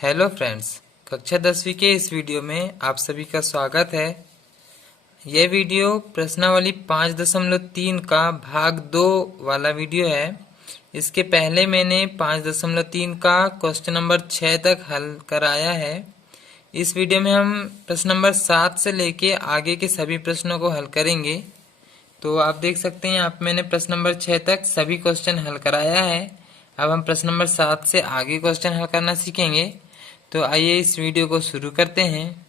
Hello friends, कक्षा 10वीं के इस वीडियो में आप सभी का स्वागत है। यह वीडियो प्रश्नावली 5.3 का भाग 2 वाला वीडियो है। इसके पहले मैंने 5.3 का क्वेश्चन नंबर 6 तक हल कराया है। इस वीडियो में हम प्रश्न नंबर 7 से लेके आगे के सभी प्रश्नों को हल करेंगे। तो आप देख सकते हैं यहाँ पे मैंने प्रश्न नंबर 6 तक सभी क्वेश्चन हल कराया है। अब हम प्रश्न नंबर 7 से आगे क्वेश्चन हल करना सीखेंगे। तो आइए इस वीडियो को शुरू करते हैं।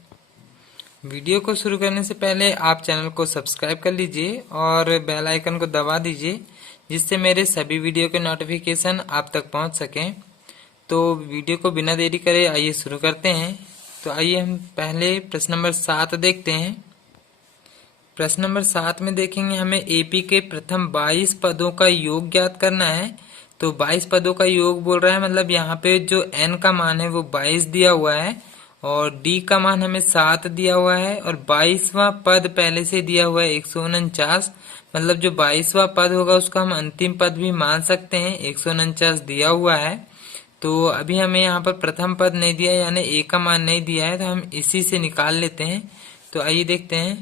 वीडियो को शुरू करने से पहले आप चैनल को सब्सक्राइब कर लीजिए और बेल आइकन को दबा दीजिए, जिससे मेरे सभी वीडियो के नोटिफिकेशन आप तक पहुंच सकें। तो वीडियो को बिना देरी करे आइए शुरू करते हैं। तो आइए हम पहले प्रश्न नंबर 7 देखते हैं। प्रश्न नंबर 7 में देखेंगे हमें एपी के प्रथम 22 पदों का योग ज्ञात करना है। तो 22 पदों का योग बोल रहा है, मतलब यहाँ पे जो n का मान है वो 22 दिया हुआ है और d का मान हमें 7 दिया हुआ है और 22वां पद पहले से दिया हुआ है 149। मतलब जो 22वां पद होगा उसका हम अंतिम पद भी मान सकते हैं, 149 दिया हुआ है। तो अभी हमें यहाँ पर प्रथम पद नहीं दिया है, यानी a का मान नहीं दिया है, तो हम इसी से निकाल लेते हैं। तो आइए देखते हैं।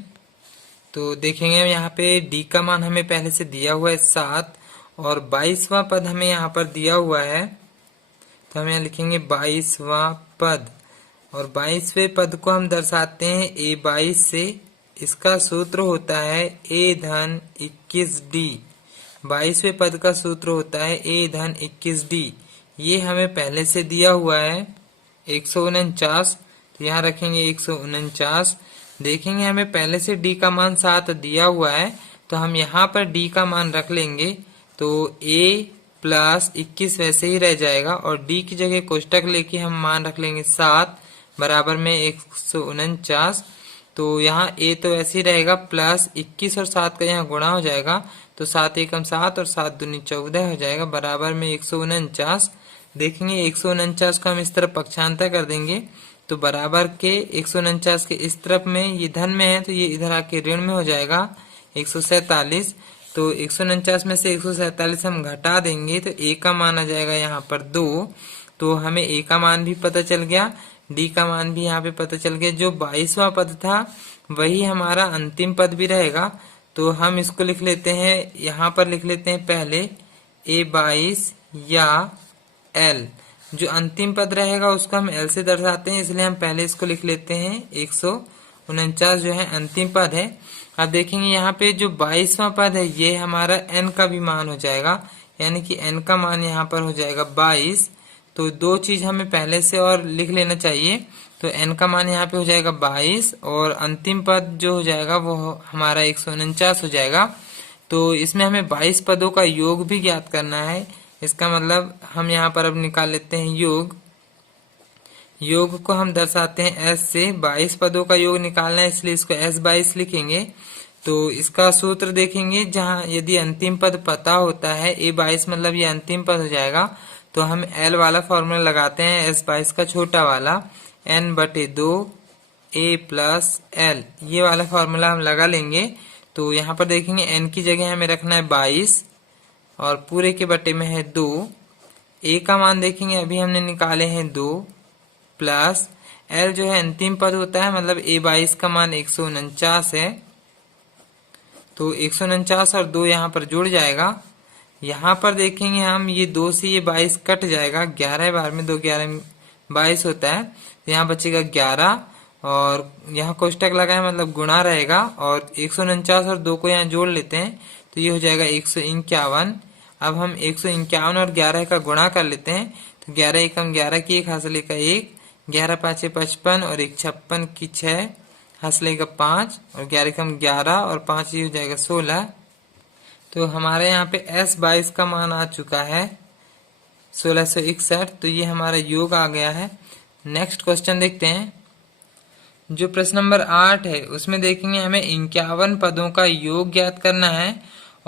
तो देखेंगे यहाँ पे d का मान हमें पहले से दिया हुआ है 7 और 22वां पद हमें यहाँ पर दिया हुआ है। तो हम यहाँ लिखेंगे 22वां पद और 22वें पद को हम दर्शाते हैं a22 से। इसका सूत्र होता है a धन 21d। 22वें पद का सूत्र होता है a धन 21d। ये हमें पहले से दिया हुआ है 149। तो यहाँ रखेंगे 149। देखेंगे हमें पहले से d का मान 7 दिया हुआ है, तो हम यहाँ पर d का मान रख लेंगे। तो a प्लस 21 वैसे ही रह जाएगा और d की जगह कोष्टक लेके हम मान रख लेंगे 7 बराबर में 149। तो यहाँ a तो ऐसे ही रहेगा, प्लस 21 और 7 का यहाँ गुणा हो जाएगा। तो 7 एकम 7 और 7 दूनी 14 हो जाएगा बराबर में 149। देखेंगे 149 को हम इस तरफ पक्षांतर कर देंगे तो बराबर के 149 के इस तरफ में ये धन में है तो ये इधर आके ऋण में हो जाएगा 147। तो 149 में से 147 हम घटा देंगे तो a का मान आ जाएगा यहाँ पर 2। तो हमें a का मान भी पता चल गया, d का मान भी यहाँ पे पता चल गया। जो 22वां पद था वही हमारा अंतिम पद भी रहेगा। तो हम इसको लिख लेते हैं, यहाँ पर लिख लेते हैं पहले a22 या l। जो अंतिम पद रहेगा उसको हम l से दर्शाते हैं, इसलिए हम पहले इसको लिख लेते हैं 149 जो है अंतिम पद है। अब देखेंगे यहाँ पे जो 22वां पद है ये हमारा n का भी मान हो जाएगा, यानी कि n का मान यहाँ पर हो जाएगा 22। तो दो चीज हमें पहले से और लिख लेना चाहिए। तो n का मान यहाँ पे हो जाएगा 22 और अंतिम पद जो हो जाएगा वो हमारा 149 हो जाएगा। तो इसमें हमें 22 पदों का योग भी ज्ञात करना है। इसका मतलब हम यहाँ पर अब निकाल लेते हैं योग। योग को हम दर्शाते हैं s से। 22 पदों का योग निकालना है इसलिए इसको s22 लिखेंगे। तो इसका सूत्र देखेंगे, जहाँ यदि अंतिम पद पता होता है a22 मतलब ये अंतिम पद हो जाएगा, तो हम l वाला फॉर्मूला लगाते हैं s22 का छोटा वाला n/2 a प्लस l, ये वाला फॉर्मूला हम लगा लेंगे। तो यहाँ पर देखेंगे n की जगह हमें रखना है 22 और पूरे के बटे में है 2। a का मान देखेंगे अभी हमने निकाले हैं 2 प्लस l जो है अंतिम पद होता है, मतलब a22 का मान 149 है। तो 149 और 2 यहाँ पर जुड़ जाएगा। यहाँ पर देखेंगे हम ये 2 से ये 22 कट जाएगा, 11 बार में 2 11 22 होता है। तो यहाँ बचेगा 11 और यहाँ कोष्टक लगा है मतलब गुणा रहेगा और 149 और 2 को यहाँ जोड़ लेते हैं तो ये हो जाएगा 151। अब हम 151 और 11 का गुणा कर लेते हैं। तो 11 एकम 11 की 1 हासिल का 1, 11 5 55 और 1 56 की 6 हासिल का 5 और 11 एकम 11 और 5 ये हो जाएगा 16। तो हमारे यहाँ पे s22 का मान आ चुका है 1661। तो ये हमारा योग आ गया है। नेक्स्ट क्वेश्चन देखते हैं। जो प्रश्न नंबर 8 है उसमें देखेंगे हमें 51 पदों का योग ज्ञात करना है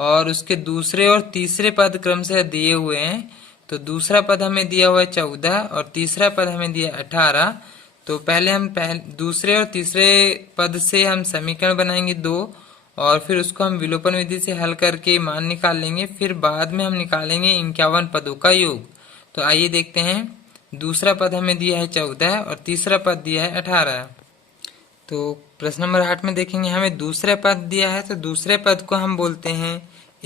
और उसके दूसरे और तीसरे पद क्रम से दिए हुए हैं। तो दूसरा पद हमें दिया हुआ है 14 और तीसरा पद हमें दिया 18। तो पहले हम दूसरे और तीसरे पद से हम समीकरण बनाएंगे 2 और फिर उसको हम विलोपन विधि से हल करके मान निकाल लेंगे। फिर बाद में हम निकालेंगे 51 पदों का योग। तो आइए देखते हैं। दूसरा पद हमें दिया है 14 और तीसरा पद दिया है 18। तो प्रश्न नंबर 8 में देखेंगे हमें दूसरा पद दिया है, तो दूसरे पद को हम बोलते हैं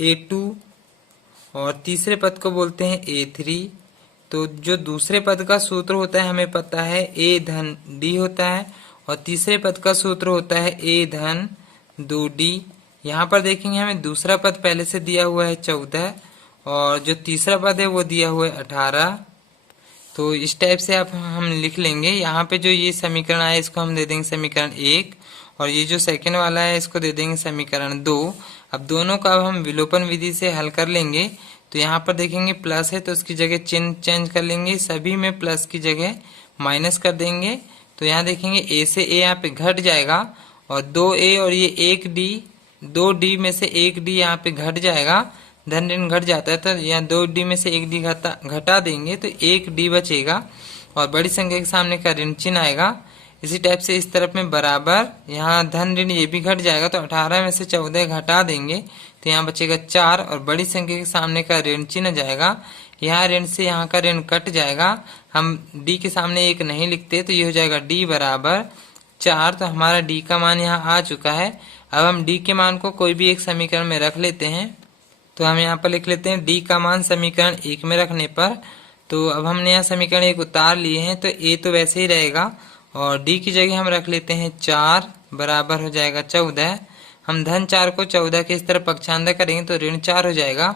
A2 और तीसरे पद को बोलते हैं A3। तो जो दूसरे पद का सूत्र होता है हमें पता है A धन D होता है और तीसरे पद का सूत्र होता है A धन 2D। यहाँ पर देखेंगे हमें दूसरा पद पहले से दिया हुआ है 14 और जो तीसरा पद है वो दिया हुआ है 18। तो इस टाइप से आप हम लिख लेंगे। यहाँ पे जो ये समीकरण आया इसको हम दे देंगे समीकरण 1 और ये जो सेकंड वाला है इसको दे देंगे समीकरण 2। अब दोनों का अब हम विलोपन विधि से हल कर लेंगे। तो यहाँ पर देखेंगे प्लस है तो उसकी जगह चिन्ह चेंज कर लेंगे, सभी में प्लस की जगह माइनस कर देंगे। तो यहाँ देखेंगे ए से ए यहाँ पे घट जाएगा और 2A और ये 1D, 2D में से 1D यहाँ पे घट जाएगा, धन ऋण घट जाता है तो यहाँ 2D में से 1D घटा देंगे तो 1D बचेगा और बड़ी संख्या के सामने का ऋण चिन्ह आएगा। इसी टाइप से इस तरफ में बराबर, यहाँ धन ऋण ये भी घट जाएगा तो 18 में से 14 घटा देंगे तो यहाँ बचेगा 4 और बड़ी संख्या के सामने का ऋण चिन्ह जाएगा। यहाँ ऋण से यहाँ का ऋण कट जाएगा, हम D के सामने 1 नहीं लिखते तो ये हो जाएगा D बराबर 4। तो हमारा D का मान यहाँ आ चुका है। अब हम D के मान को कोई भी एक समीकरण में रख लेते हैं। तो हम यहाँ पर लिख लेते हैं D का मान समीकरण 1 में रखने पर। तो अब हमने यहाँ समीकरण 1 उतार लिए हैं तो A तो वैसे ही रहेगा और D की जगह हम रख लेते हैं 4 बराबर हो जाएगा 14। हम धन 4 को 14 के इस तरफ पक्षांतर करेंगे तो ऋण 4 हो जाएगा।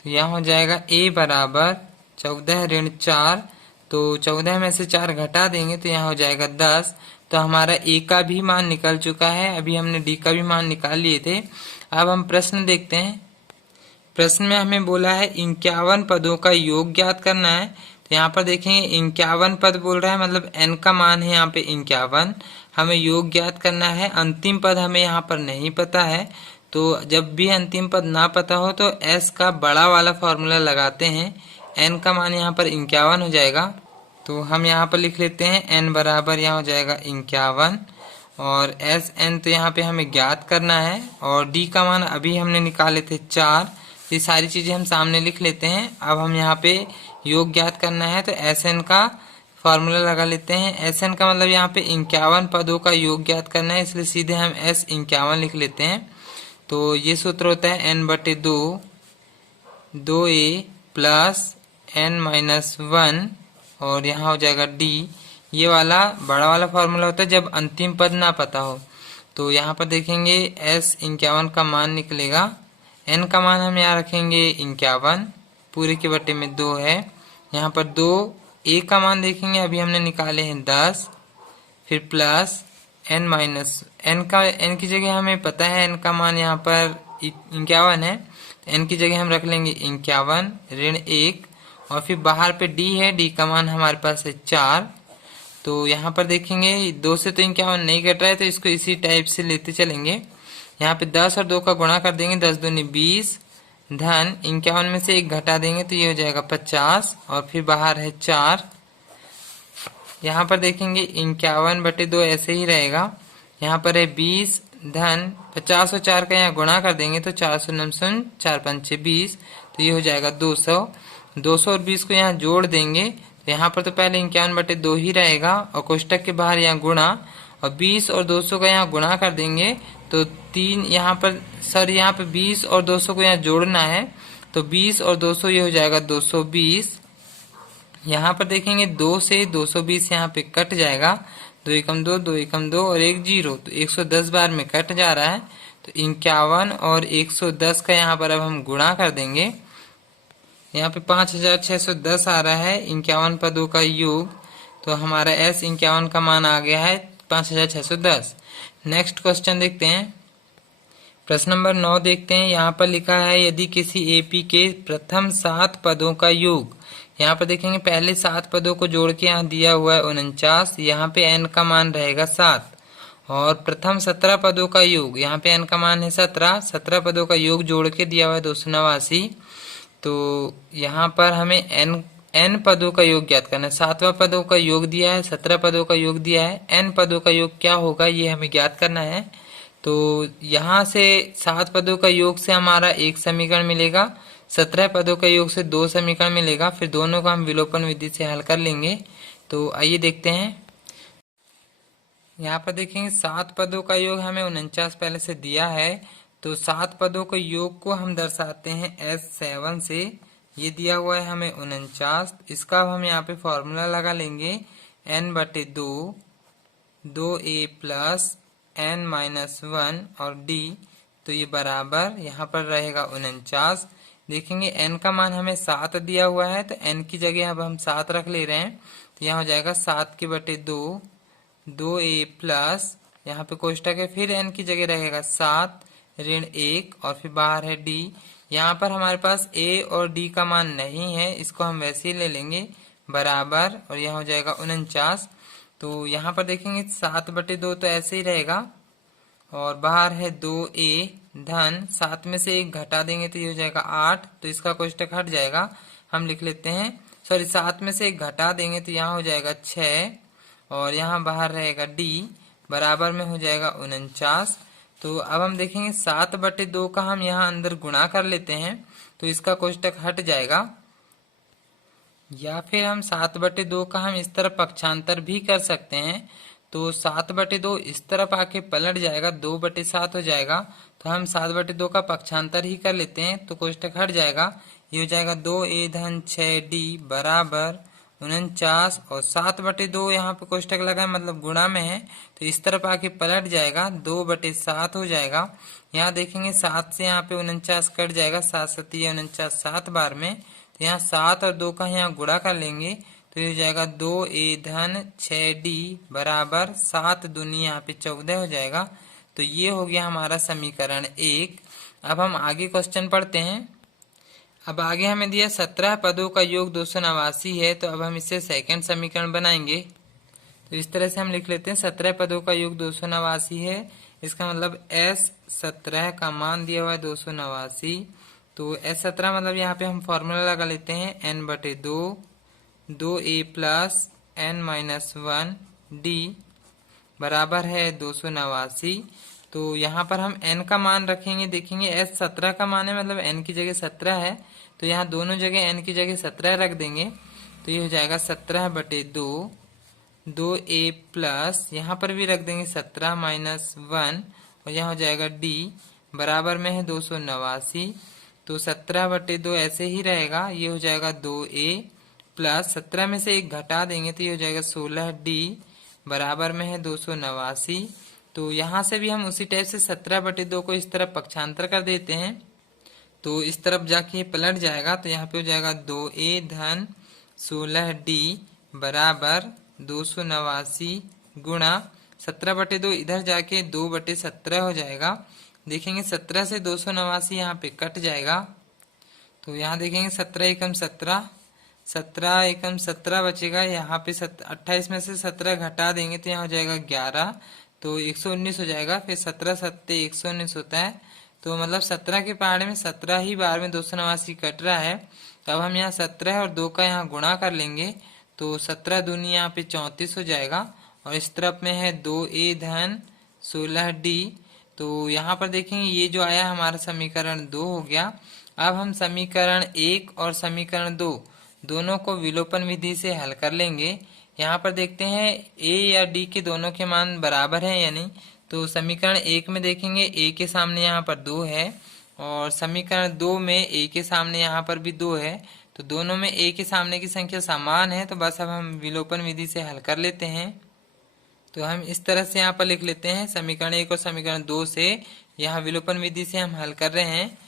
तो यहाँ हो जाएगा A बराबर 14 ऋण 4। तो 14 में से 4 घटा देंगे तो यहाँ हो जाएगा 10। तो हमारा A का भी मान निकल चुका है। अभी हमने D का भी मान निकाल लिए थे। अब हम प्रश्न देखते हैं। प्रश्न में हमें बोला है 51 पदों का योग ज्ञात करना है। तो यहाँ पर देखेंगे 51 पद बोल रहा है, मतलब n का मान है यहाँ पे 51, हमें योग ज्ञात करना है। अंतिम पद हमें यहाँ पर नहीं पता है, तो जब भी अंतिम पद ना पता हो तो s का बड़ा वाला फॉर्मूला लगाते हैं। n का मान यहाँ पर 51 हो जाएगा। तो हम यहाँ पर लिख लेते हैं n बराबर यहाँ हो जाएगा 51 और Sn तो यहाँ पे हमें ज्ञात करना है और D का मान अभी हमने निकाले थे 4। ये सारी चीजें हम सामने लिख लेते हैं। अब हम यहाँ पे योग ज्ञात करना है तो Sn का फॉर्मूला लगा लेते हैं। Sn का मतलब यहाँ पे 51 पदों का योग ज्ञात करना है, इसलिए सीधे हम S 51 लिख लेते हैं। तो ये सूत्र होता है n/2 2A प्लस n-1 और यहाँ हो जाएगा D। ये वाला बड़ा वाला फॉर्मूला होता है जब अंतिम पद ना पता हो। तो यहाँ पर देखेंगे S 51 का मान निकलेगा। n का मान हम यहाँ रखेंगे 51, पूरे के बटे में 2 है। यहाँ पर 2। A का मान देखेंगे अभी हमने निकाले हैं 10, फिर प्लस n की जगह हमें पता है n का मान यहाँ पर 51 है, तो n की जगह हम रख लेंगे 51 ऋण 1 और फिर बाहर पे D है, D का मान हमारे पास है 4। तो यहाँ पर देखेंगे 2 से तो 51 नहीं कट रहा है तो इसको इसी टाइप से लेते चलेंगे। यहाँ पे 10 और 2 का गुणा कर देंगे, 10 दूनी 20 धन 51 में से 1 घटा देंगे तो ये हो जाएगा 50 और फिर बाहर है 4। यहाँ पर देखेंगे 51/2 ऐसे ही रहेगा। यहाँ पर है 20 धन 50 और 4 का यहाँ गुणा कर देंगे तो 499 4 5 20 तो ये हो जाएगा 200। 200 और 20 को यहाँ जोड़ देंगे तो यहाँ पर तो पहले 51/2 ही रहेगा और कोष्टक के बाहर यहाँ गुणा और 20 और 200 का यहाँ गुणा कर देंगे तो 3 यहाँ पर यहाँ पे 20 और 200 को यहाँ जोड़ना है तो 20 और 200 ये हो जाएगा 220। यहाँ पर देखेंगे 2 से 220 यहाँ पे कट जाएगा, 2 एकम 2 2 एकम 2 और 1 0 तो 110 बार में कट जा रहा है। तो 51 और 110 का यहाँ पर अब हम गुणा कर देंगे। यहाँ पे 5610 आ रहा है 51 पदों का योग। तो हमारा S 51 का मान आ गया है 5610। नेक्स्ट क्वेश्चन देखते हैं। प्रश्न नंबर 9 देखते हैं। यहाँ पर लिखा है यदि किसी AP के प्रथम 7 पदों का योग, यहाँ पर देखेंगे पहले 7 पदों को जोड़ के यहाँ दिया हुआ है 49, यहाँ पे n का मान रहेगा 7 और प्रथम 17 पदों का योग, यहाँ पे n का मान है 17, 17 पदों का योग जोड़ के दिया हुआ है 289। तो यहाँ पर हमें n पदों का योग ज्ञात करना है। 7वां पदों का योग दिया है, 17 पदों का योग दिया है, n पदों का योग क्या होगा ये हमें ज्ञात करना है। तो यहाँ से 7 पदों का योग से हमारा एक समीकरण मिलेगा, 17 पदों का योग से 2 समीकरण मिलेगा, फिर दोनों को हम विलोपन विधि से हल कर लेंगे। तो आइए देखते हैं। यहाँ पर देखेंगे 7 पदों का योग हमें 49 पहले से दिया है, तो 7 पदों के योग को हम दर्शाते हैं S7 से। ये दिया हुआ है हमें 49, इसका अब हम यहाँ पे फॉर्मूला लगा लेंगे n/2 2a प्लस n-1 और d, तो ये बराबर यहाँ पर रहेगा 49। देखेंगे n का मान हमें 7 दिया हुआ है, तो n की जगह अब हम 7 रख ले रहे हैं, तो यहाँ हो जाएगा 7/2 2a प्लस, यहाँ पे कोष्टक है, फिर n की जगह रहेगा 7 ऋण 1 और फिर बाहर है d। यहाँ पर हमारे पास a और d का मान नहीं है, इसको हम वैसे ही ले लेंगे बराबर, और यहाँ हो जाएगा 49। तो यहाँ पर देखेंगे 7/2 तो ऐसे ही रहेगा, और बाहर है 2a धन 7 में से 1 घटा देंगे तो ये हो जाएगा 8, तो इसका कोष्टक हट जाएगा। हम लिख लेते हैं, सॉरी 7 में से 1 घटा देंगे तो यहाँ हो जाएगा 6, और यहाँ बाहर रहेगा d, बराबर में हो जाएगा 49। तो अब हम देखेंगे 7/2 का हम यहाँ अंदर गुणा कर लेते हैं, तो इसका कोष्टक हट जाएगा। या फिर हम 7/2 का हम इस तरफ पक्षांतर भी कर सकते हैं, तो 7/2 इस तरफ आके पलट जाएगा, 2/7 हो जाएगा, तो हम 7/2 का पक्षांतर ही कर लेते हैं, तो कोष्टक हट जाएगा। ये हो जाएगा 2a धन 6d बराबर 49, और 7/2 यहाँ पे कोष्टक लगा है मतलब गुणा में है, तो इस तरफ आके पलट जाएगा, 2/7 हो जाएगा। यहाँ देखेंगे 7 से यहाँ पे 49 कट जाएगा, 7×7 49, 7 बार में, तो यहाँ 7 और 2 का यहाँ गुणा कर लेंगे, तो ये हो जाएगा 2a धन 6d बराबर 7 दूनी यहाँ पे 14 हो जाएगा। तो ये हो गया हमारा समीकरण 1। अब हम आगे क्वेश्चन पढ़ते हैं। अब आगे हमें दिया 17 पदों का योग 289 है, तो अब हम इससे सेकंड समीकरण बनाएंगे। तो इस तरह से हम लिख लेते हैं 17 पदों का योग 289 है, इसका मतलब S17 का मान दिया हुआ है 289। तो S17 मतलब यहाँ पे हम फॉर्मूला लगा लेते हैं n/2 2a plus n-1 d बराबर है 289। तो यहाँ पर हम n का मान रखेंगे, देखेंगे S17 का मान है मतलब n की जगह 17 है, तो यहाँ दोनों जगह n की जगह 17 रख देंगे, तो ये हो जाएगा 17/2 2a प्लस, यहाँ पर भी रख देंगे 17-1, और यहाँ हो जाएगा d बराबर में है 289। तो 17/2 ऐसे ही रहेगा, ये हो जाएगा 2a प्लस 17 में से 1 घटा देंगे तो ये हो जाएगा 16d बराबर में है 289। तो यहाँ से भी हम उसी टाइप से 17/2 को इस तरफ पक्षांतर कर देते हैं, तो इस तरफ जाके पलट जाएगा, तो यहाँ पे हो जाएगा 2a धन 16d बराबर 289 गुणा 17/2 इधर जाके 2/17 हो जाएगा। देखेंगे 17 से 289 यहाँ पे कट जाएगा, तो यहाँ देखेंगे 17 एकम 17 17 एकम 17 बचेगा, यहाँ पे 28 में से 17 घटा देंगे तो यहाँ हो जाएगा 11, तो 119 हो जाएगा। फिर 17×7 119 होता है, तो मतलब 17 के पहाड़े में 17 ही बार में 289 कट रहा है। तो अब हम यहाँ 17 और 2 का यहाँ गुणा कर लेंगे, तो 17 दूनी यहाँ पे 34 हो जाएगा, और इस तरफ में है 2a धन 16d। तो यहाँ पर देखेंगे ये जो आया हमारा समीकरण 2 हो गया। अब हम समीकरण 1 और समीकरण 2 दोनों को विलोपन विधि से हल कर लेंगे। यहाँ पर देखते हैं a या d के दोनों के मान बराबर हैं या नहीं। तो समीकरण 1 में देखेंगे a के सामने यहाँ पर 2 है, और समीकरण 2 में a के सामने यहाँ पर भी 2 है, तो दोनों में a के सामने की संख्या समान है, तो बस अब हम विलोपन विधि से हल कर लेते हैं। तो हम इस तरह से यहाँ पर लिख लेते हैं, समीकरण 1 और समीकरण 2 से यहाँ विलोपन विधि से हम हल कर रहे हैं।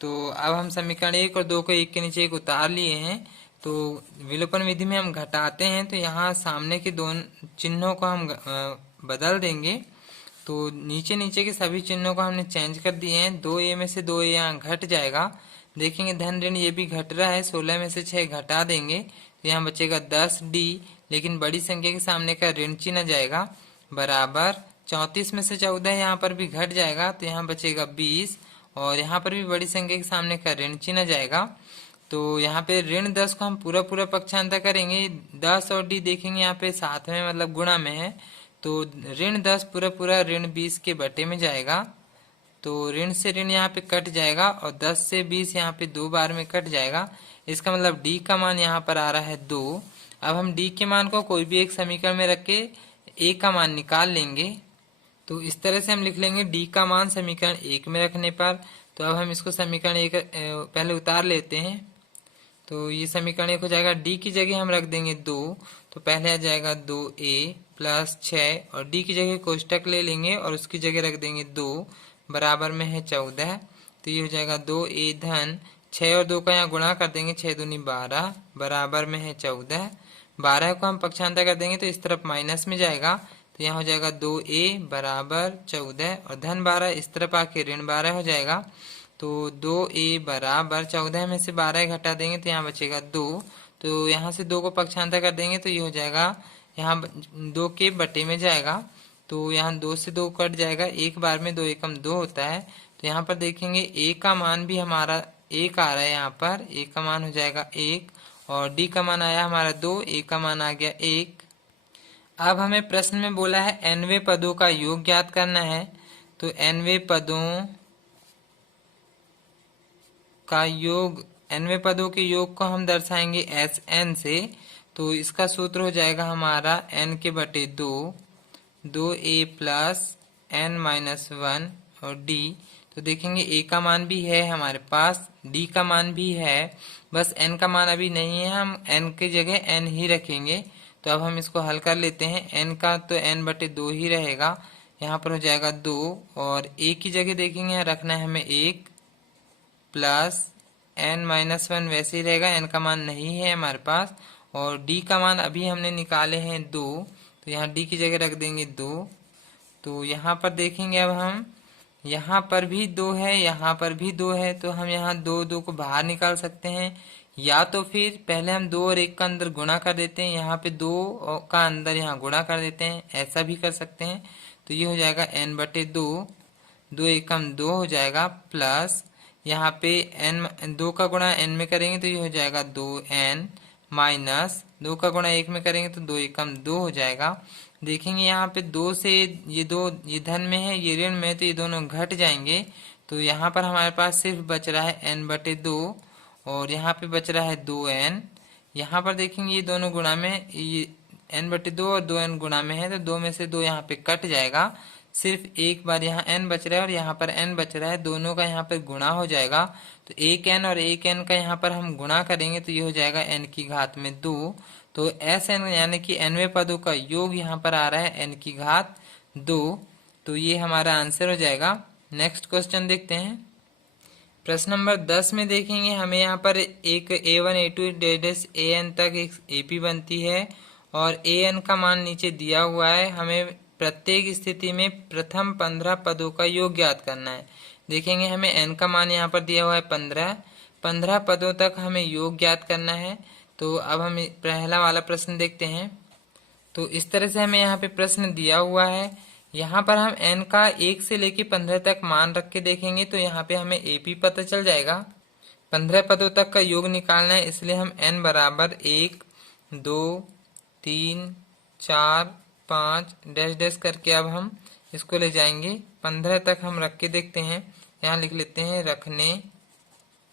तो अब हम समीकरण 1 और 2 को एक के नीचे एक उतार लिए हैं, तो विलोपन विधि में हम घटाते हैं, तो यहाँ सामने के दोनों चिन्हों को हम बदल देंगे। तो नीचे नीचे के सभी चिन्हों को हमने चेंज कर दिए हैं, 2a में से 2a यहाँ घट जाएगा। देखेंगे धन ऋण ये भी घट रहा है, 16 में से 6 घटा देंगे तो यहाँ बचेगा 10d, लेकिन बड़ी संख्या के सामने का ऋण चिन्ह जाएगा बराबर 34 में से 14 यहाँ पर भी घट जाएगा, तो यहाँ बचेगा 20, और यहाँ पर भी बड़ी संख्या के सामने का ऋण चिन्ह जाएगा। तो यहाँ पे ऋण 10 को हम पूरा पूरा पक्षांतर करेंगे, 10 और d देखेंगे यहाँ पे साथ में मतलब गुणा में है, तो ऋण 10 पूरा पूरा ऋण 20 के बटे में जाएगा। तो ऋण से ऋण यहाँ पे कट जाएगा और 10 से 20 यहाँ पे 2 बार में कट जाएगा। इसका मतलब डी का मान यहाँ पर आ रहा है 2। अब हम डी के मान को कोई भी एक समीकरण में रख के ए का मान निकाल लेंगे। तो इस तरह से हम लिख लेंगे डी का मान समीकरण 1 में रखने पर। तो अब हम इसको समीकरण 1 पहले उतार लेते हैं। तो ये समीकरण 1 हो जाएगा, डी की जगह हम रख देंगे 2। तो पहले आ जाएगा 2a प्लस 6 और डी की जगह कोष्टक ले लेंगे और उसकी जगह रख देंगे 2 बराबर में है 14। तो ये हो जाएगा 2a धन 6 और 2 का यहाँ गुणा कर देंगे, 6 दूनी 12 बराबर में है 14। 12 को हम पक्षांतर कर देंगे तो इस तरफ माइनस में जाएगा। तो यहाँ हो जाएगा 2a बराबर 14 और धन 12 इस तरफ आके ऋण 12 हो जाएगा। तो 2a बराबर 14 में से 12 घटा देंगे तो यहाँ बचेगा 2। तो यहाँ से 2 को पक्षांतर कर देंगे तो ये हो जाएगा, यहाँ 2 के बटे में जाएगा। तो यहाँ 2 से 2 कट जाएगा, एक बार में 2 एकम 2 होता है। तो यहाँ पर देखेंगे a का मान भी हमारा 1 आ रहा है, यहाँ पर a का मान हो जाएगा 1 और d का मान आया हमारा 2, a का मान आ गया 1। अब हमें प्रश्न में बोला है nवें पदों का योग ज्ञात करना है। तो nवें पदों का योग, nवें पदों के योग को हम दर्शाएंगे एस एन से। तो इसका सूत्र हो जाएगा हमारा n के बटे 2, 2a प्लस n माइनस 1 और d। तो देखेंगे a का मान भी है हमारे पास, d का मान भी है, बस n का मान अभी नहीं है, हम n की जगह n ही रखेंगे। तो अब हम इसको हल कर लेते हैं। n का तो n बटे 2 ही रहेगा, यहाँ पर हो जाएगा 2 और a की जगह देखेंगे यहाँ रखना है हमें 1 प्लस n माइनस 1 वैसे ही रहेगा, n का मान नहीं है हमारे पास और d का मान अभी हमने निकाले हैं 2। तो यहाँ d की जगह रख देंगे 2। तो यहाँ पर देखेंगे अब हम, यहाँ पर भी 2 है, यहाँ पर भी 2 है। तो हम यहाँ 2 को बाहर निकाल सकते हैं, या तो फिर पहले हम 2 और 1 का अंदर गुणा कर देते हैं, यहाँ पे 2 का अंदर यहाँ गुणा कर देते हैं, ऐसा भी कर सकते हैं। तो ये हो जाएगा n बटे 2, 2 एकम 2 हो जाएगा प्लस यहाँ पे n 2 का गुणा n में करेंगे तो ये हो जाएगा 2n माइनस 2 का गुणा 1 में करेंगे तो 2 एकम 2 हो जाएगा। देखेंगे यहाँ पे 2 से ये 2, ये धन में है ये ऋण में है, तो ये दोनों घट जाएंगे। तो यहाँ पर हमारे पास सिर्फ बच रहा है n बटे 2 और यहाँ पे बच रहा है 2n। यहाँ पर देखेंगे ये दोनों गुणा में, ये n बटे 2 और 2n गुणा में है, तो 2 में से 2 यहाँ पे कट जाएगा, सिर्फ एक बार यहाँ n बच रहा है और यहाँ पर n बच रहा है, दोनों का यहाँ पर गुणा हो जाएगा। तो एक n और एक n का यहाँ पर हम गुणा करेंगे तो ये हो जाएगा n की घात में 2। तो Sn यानी कि nवें पदों का योग यहाँ पर आ रहा है n की घात 2। तो ये हमारा आंसर हो जाएगा। नेक्स्ट क्वेश्चन देखते हैं। प्रश्न नंबर 10 में देखेंगे हमें यहाँ पर एक a1 a2 an तक एक AP बनती है और an का मान नीचे दिया हुआ है। हमें प्रत्येक स्थिति में प्रथम 15 पदों का योग ज्ञात करना है। देखेंगे हमें n का मान यहाँ पर दिया हुआ है 15 पदों तक हमें योग ज्ञात करना है। तो अब हम पहला वाला प्रश्न देखते हैं। तो इस तरह से हमें यहाँ पे प्रश्न दिया हुआ है। यहाँ पर हम n का 1 से लेके 15 तक मान रख के देखेंगे तो यहाँ पे हमें AP पता चल जाएगा। 15 पदों तक का योग निकालना है, इसलिए हम n बराबर 1 2 3 4 5 डैश डैश करके अब हम इसको ले जाएंगे 15 तक हम रख के देखते हैं। यहाँ लिख लेते हैं रखने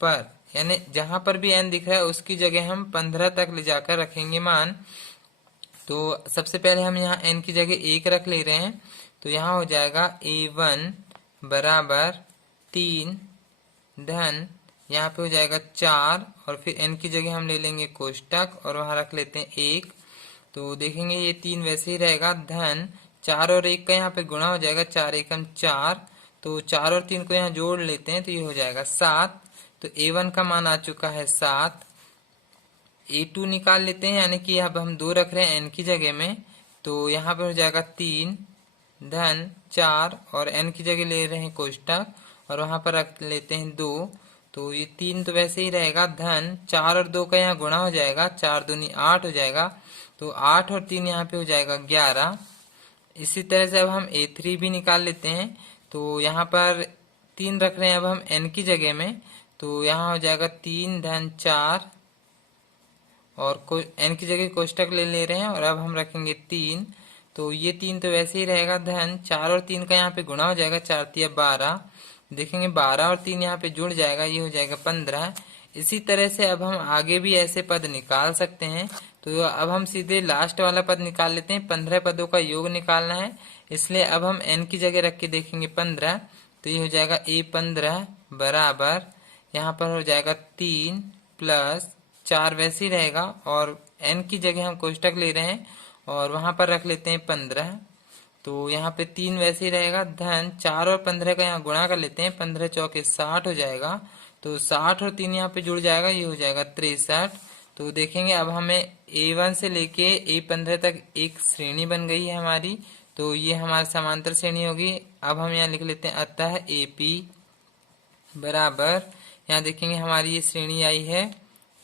पर, यानी जहां पर भी n दिख रहा है उसकी जगह हम 15 तक ले जाकर रखेंगे मान। तो सबसे पहले हम यहाँ n की जगह 1 रख ले रहे हैं। तो यहाँ हो जाएगा a1 बराबर 3 धन यहाँ पे हो जाएगा 4 और फिर n की जगह हम ले लेंगे कोष्टक और वहां रख लेते हैं 1। तो देखेंगे ये 3 वैसे ही रहेगा धन 4 और 1 का यहाँ पे गुणा हो जाएगा, 4 एकम 4। तो 4 और 3 को यहाँ जोड़ लेते हैं तो ये हो जाएगा 7। तो a1 का मान आ चुका है 7। a2 निकाल लेते हैं, यानी कि अब हम 2 रख रहे हैं n की जगह में। तो यहाँ पे हो जाएगा 3 धन 4 और n की जगह ले रहे हैं कोष्टक और वहां पर रख लेते हैं 2। तो ये 3 तो वैसे ही रहेगा धन 4 और 2 का यहाँ गुणा हो जाएगा, 4 दूनी 8 हो जाएगा। तो 8 और 3 यहाँ पे हो जाएगा 11। इसी तरह से अब हम a3 भी निकाल लेते हैं। तो यहाँ पर 3 रख रहे हैं अब हम n की जगह में। तो यहाँ हो जाएगा 3 धन 4 और n की जगह कोष्टक ले रहे हैं और अब हम रखेंगे 3। तो ये 3 तो वैसे ही रहेगा धन 4 और 3 का यहाँ पे गुणा हो जाएगा, 4 तिया 12। देखेंगे 12 और 3 यहाँ पे जुड़ जाएगा, ये हो जाएगा 15। इसी तरह से अब हम आगे भी ऐसे पद निकाल सकते हैं। तो अब हम सीधे लास्ट वाला पद निकाल लेते हैं। 15 पदों का योग निकालना है, इसलिए अब हम n की जगह रख के देखेंगे 15। तो ये हो जाएगा a15 बराबर, यहाँ पर हो जाएगा 3 प्लस 4 वैसे ही रहेगा, और n की जगह हम कोष्टक ले रहे हैं और वहां पर रख लेते हैं 15। तो यहाँ पे 3 वैसे ही रहेगा, धन 4 और 15 का यहाँ गुणा कर लेते हैं, 15 चौके 60 हो जाएगा। तो 60 और 3 यहाँ पे जुड़ जाएगा, ये हो जाएगा 63। तो देखेंगे अब हमें A1 से लेके A15 तक एक श्रेणी बन गई है हमारी। तो ये हमारी समांतर श्रेणी होगी। अब हम यहाँ लिख लेते हैं अतः AP बराबर, यहाँ देखेंगे हमारी ये श्रेणी आई है,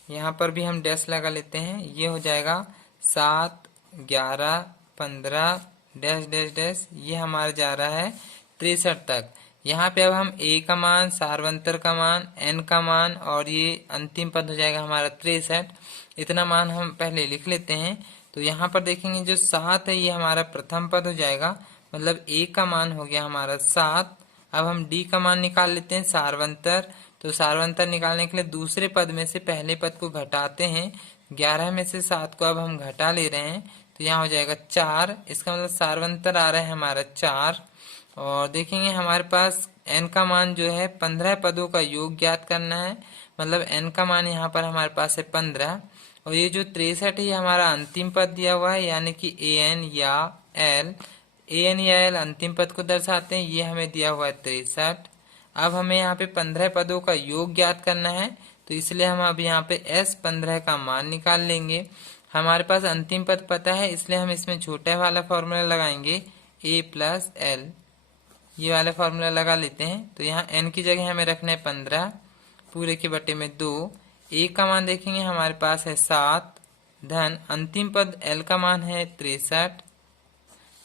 यहाँ पर भी हम डैश लगा लेते हैं। ये हो जाएगा 7, 11, 15 डैश डैश डैश, ये हमारा जा रहा है 63 तक। यहाँ पे अब हम a का मान, सार्वंतर का मान, n का मान और ये अंतिम पद हो जाएगा हमारा 63। इतना मान हम पहले लिख लेते हैं। तो यहाँ पर देखेंगे जो 7 है ये हमारा प्रथम पद हो जाएगा, मतलब a का मान हो गया हमारा 7। अब हम d का मान निकाल लेते हैं, सार्वंतर। तो सार्वंतर निकालने के लिए दूसरे पद में से पहले पद को घटाते हैं। 11 में से 7 को अब हम घटा ले रहे हैं, तो यहाँ हो जाएगा 4। इसका मतलब सार्वंतर आ रहा है हमारा 4। और देखेंगे हमारे पास n का मान जो है 15 पदों का योग ज्ञात करना है, मतलब n का मान यहाँ पर हमारे पास है 15। और ये जो 63 है ये हमारा अंतिम पद दिया हुआ है, यानी कि an या l अंतिम पद को दर्शाते हैं। ये हमें दिया हुआ है 63। अब हमें यहाँ पे 15 पदों का योग ज्ञात करना है, तो इसलिए हम अब यहाँ पे S15 का मान निकाल लेंगे। हमारे पास अंतिम पद पता है, इसलिए हम इसमें छोटा वाला फॉर्मूला लगाएंगे, a प्लस l, ये वाला फॉर्मूला लगा लेते हैं। तो यहाँ n की जगह हमें रखना है 15 पूरे के बटे में 2। a का मान देखेंगे हमारे पास है 7, धन अंतिम पद l का मान है 63।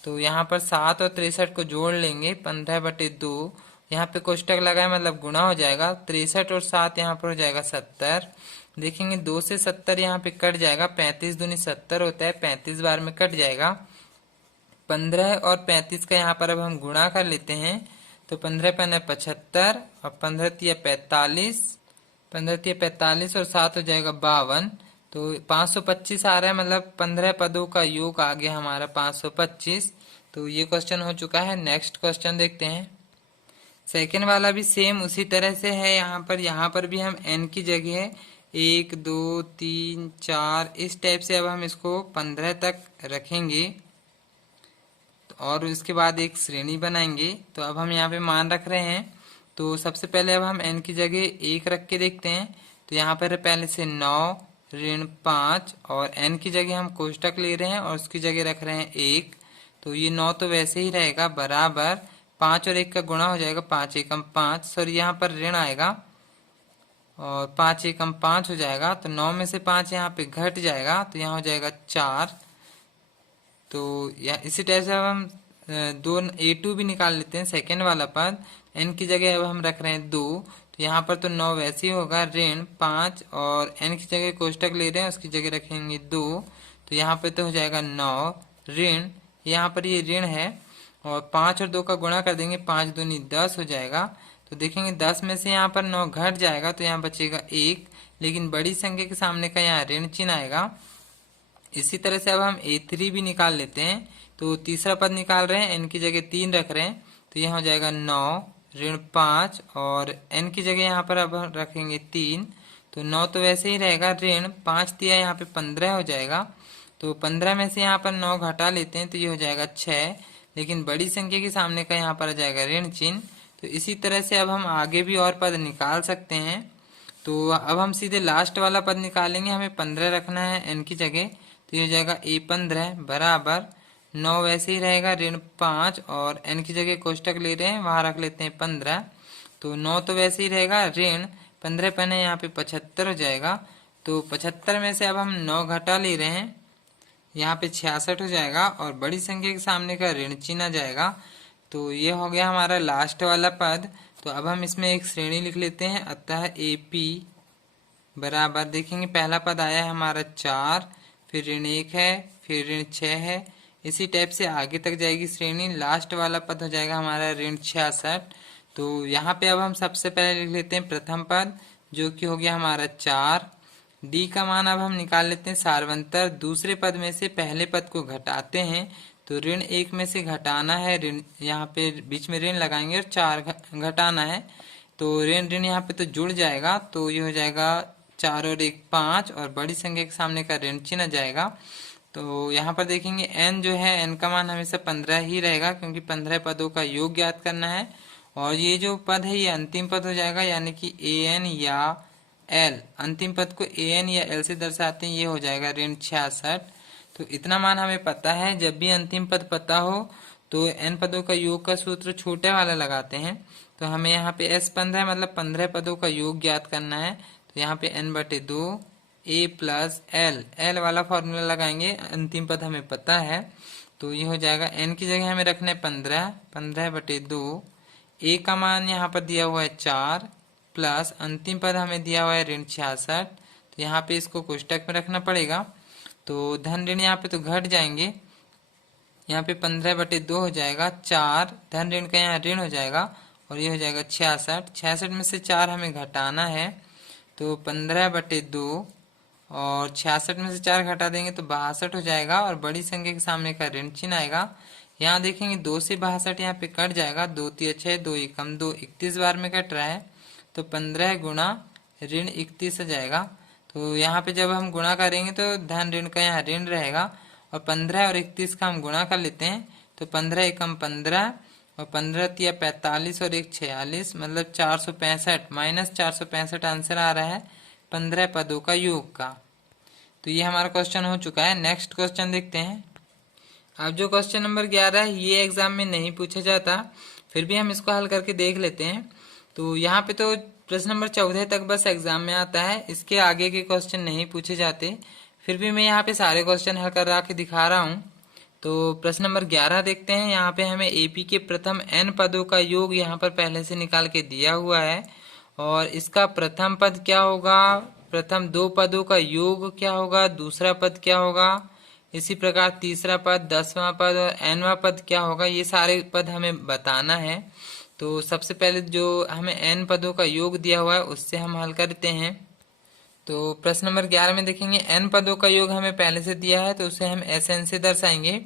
तो यहाँ पर 7 और 63 को जोड़ लेंगे, 15 बटे 2, यहाँ पे कोष्टक लगाए मतलब गुणा हो जाएगा। 63 और 7 यहाँ पर हो जाएगा 70। देखेंगे 2 से 70 यहाँ पे कट जाएगा, 35 दूनी 70 होता है, 35 बार में कट जाएगा। 15 और 35 का यहाँ पर अब हम गुणा कर लेते हैं। तो 15 पन्ने 75 और 15 तिया 45, 15 तिया 45 और 7 हो जाएगा 52। तो 525 आ रहा है, मतलब 15 पदों का योग आ गया हमारा 525। तो ये क्वेश्चन हो चुका है। नेक्स्ट क्वेश्चन देखते हैं। सेकेंड वाला भी सेम उसी तरह से है। यहाँ पर भी हम n की जगह 1, 2, 3, 4 इस टाइप से अब हम इसको 15 तक रखेंगे और इसके बाद एक श्रेणी बनाएंगे। तो अब हम यहाँ पे मान रख रहे हैं। तो सबसे पहले अब हम n की जगह 1 रख के देखते हैं। तो यहाँ पर पहले से 9 ऋण 5 और n की जगह हम कोष्टक ले रहे हैं और उसकी जगह रख रहे हैं 1। तो ये 9 तो वैसे ही रहेगा बराबर 5 और 1 का गुणा हो जाएगा, 5 एकम 5, सॉरी यहाँ पर ऋण आएगा और 5 एकम 5 हो जाएगा। तो 9 में से 5 यहाँ पे घट जाएगा, तो यहाँ हो जाएगा 4। तो इसी टाइप से अब हम दो a2 भी निकाल लेते हैं, सेकेंड वाला पद। n की जगह अब हम रख रहे हैं 2, तो यहाँ पर तो 9 वैसे ही होगा, ऋण 5 और n की जगह कोष्टक ले रहे हैं उसकी जगह रखेंगे 2। तो यहाँ पे तो हो जाएगा 9 ऋण, यहाँ पर ये ऋण है और 5 और 2 का गुणा कर देंगे, 5 दूनी 10 हो जाएगा। तो देखेंगे 10 में से यहाँ पर 9 घट जाएगा, तो यहाँ बचेगा 1, लेकिन बड़ी संख्या के सामने का यहाँ ऋण चिन्ह आएगा। इसी तरह से अब हम a3 भी निकाल लेते हैं। तो तीसरा पद निकाल रहे हैं, n की जगह 3 रख रहे हैं, तो यहाँ हो जाएगा 9 ऋण 5 और n की जगह यहाँ पर अब रखेंगे 3। तो 9 तो वैसे ही रहेगा, ऋण 5 दिया यहाँ पे 15 हो जाएगा। तो 15 में से यहाँ पर 9 घटा लेते हैं, तो ये हो जाएगा 6, लेकिन बड़ी संख्या के सामने का यहाँ पर आ जाएगा ऋण चिन्ह। तो इसी तरह से अब हम आगे भी और पद निकाल सकते हैं। तो अब हम सीधे लास्ट वाला पद निकालेंगे, हमें 15 रखना है n की जगह। तो ये हो जाएगा a15 बराबर 9 वैसे ही रहेगा, ऋण 5 और n की जगह कोष्टक ले रहे हैं वहां रख लेते हैं 15। तो 9 तो वैसे ही रहेगा, ऋण 15 पन्ने यहाँ पे 75 हो जाएगा। तो 75 में से अब हम 9 घटा ले रहे हैं, यहाँ पे 66 हो जाएगा और बड़ी संख्या के सामने का ऋण चिन्ह आ जाएगा। तो ये हो गया हमारा लास्ट वाला पद। तो अब हम इसमें एक श्रेणी लिख लेते हैं, अतः AP बराबर, देखेंगे पहला पद आया है हमारा 4, फिर ऋण 1 है, फिर ऋण 6 है। इसी टाइप से आगे तक जाएगी श्रेणी। लास्ट वाला पद हो जाएगा हमारा ऋण 66। तो यहाँ पे अब हम सबसे पहले लिख लेते हैं प्रथम पद, जो कि हो गया हमारा 4। डी का मान अब हम निकाल लेते हैं सार्वंतर। दूसरे पद में से पहले पद को घटाते हैं, तो ऋण 1 में से घटाना है, ऋण यहाँ पे बीच में ऋण लगाएंगे और 4 घटाना है, तो ऋण ऋण यहाँ पे तो जुड़ जाएगा, तो ये हो जाएगा 4 और 1 5, और बड़ी संख्या के सामने का ऋण चिन्ह जाएगा। तो यहाँ पर देखेंगे n जो है, n का मान हमेशा 15 ही रहेगा, क्योंकि 15 पदों का योग ज्ञात करना है। और ये जो पद है ये अंतिम पद हो जाएगा, यानी कि an या l, अंतिम पद को an या l से दर्शाते हैं, ये हो जाएगा ऋण 66। तो इतना मान हमें पता है। जब भी अंतिम पद पता हो तो n पदों का योग का सूत्र छोटे वाला लगाते हैं। तो हमें यहाँ पे s 15 मतलब 15 पदों का योग ज्ञात करना है, तो यहाँ पे n/2 a प्लस l वाला फॉर्मूला लगाएंगे, अंतिम पद हमें पता है। तो ये हो जाएगा n की जगह हमें रखना है 15/2, a का मान यहाँ पर दिया हुआ है 4, प्लस अंतिम पद हमें दिया हुआ है ऋण 66। तो यहाँ पे इसको कोष्टक में रखना पड़ेगा, तो धन ऋण यहाँ पे तो घट जाएंगे, यहाँ पे 15/2 हो जाएगा, 4 धन ऋण का यहाँ ऋण हो जाएगा, और ये हो जाएगा 66। 66 में से 4 हमें घटाना है, तो 15/2, और 66 में से 4 घटा देंगे तो 62 हो जाएगा, और बड़ी संख्या के सामने का ऋण चिन्ह आएगा। यहाँ देखेंगे 2 से 62 यहाँ पे कट जाएगा, 2 3 6 2 एकम 2, 31 बार में कट रहा है, तो 15 गुणा ऋण 31 हो जाएगा। तो यहाँ पे जब हम गुणा करेंगे तो धन ऋण का यहाँ ऋण रहेगा, और 15 और 31 का हम गुणा कर लेते हैं, तो 15 एकम 15, और 15 तिया 45 और 1 46, मतलब 465 माइनस 465 आंसर आ रहा है 15 पदों का योग का। तो ये हमारा क्वेश्चन हो चुका है। नेक्स्ट क्वेश्चन देखते हैं। अब जो क्वेश्चन नंबर 11 है, ये एग्जाम में नहीं पूछा जाता, फिर भी हम इसको हल करके देख लेते हैं। तो यहाँ पे तो प्रश्न नंबर 14 तक बस एग्जाम में आता है, इसके आगे के क्वेश्चन नहीं पूछे जाते, फिर भी मैं यहाँ पे सारे क्वेश्चन हल करा के दिखा रहा हूँ। तो प्रश्न नंबर 11 देखते हैं। यहाँ पे हमें एपी के प्रथम n पदों का योग यहाँ पर पहले से निकाल के दिया हुआ है, और इसका प्रथम पद क्या होगा, प्रथम 2 पदों का योग क्या होगा, दूसरा पद क्या होगा, इसी प्रकार तीसरा पद, 10वां पद और nवां पद क्या होगा, ये सारे पद हमें बताना है। तो सबसे पहले जो हमें n पदों का योग दिया हुआ है उससे हम हल करते हैं। तो प्रश्न नंबर 11 में देखेंगे n पदों का योग हमें पहले से दिया है, तो उसे हम Sn से दर्शाएंगे।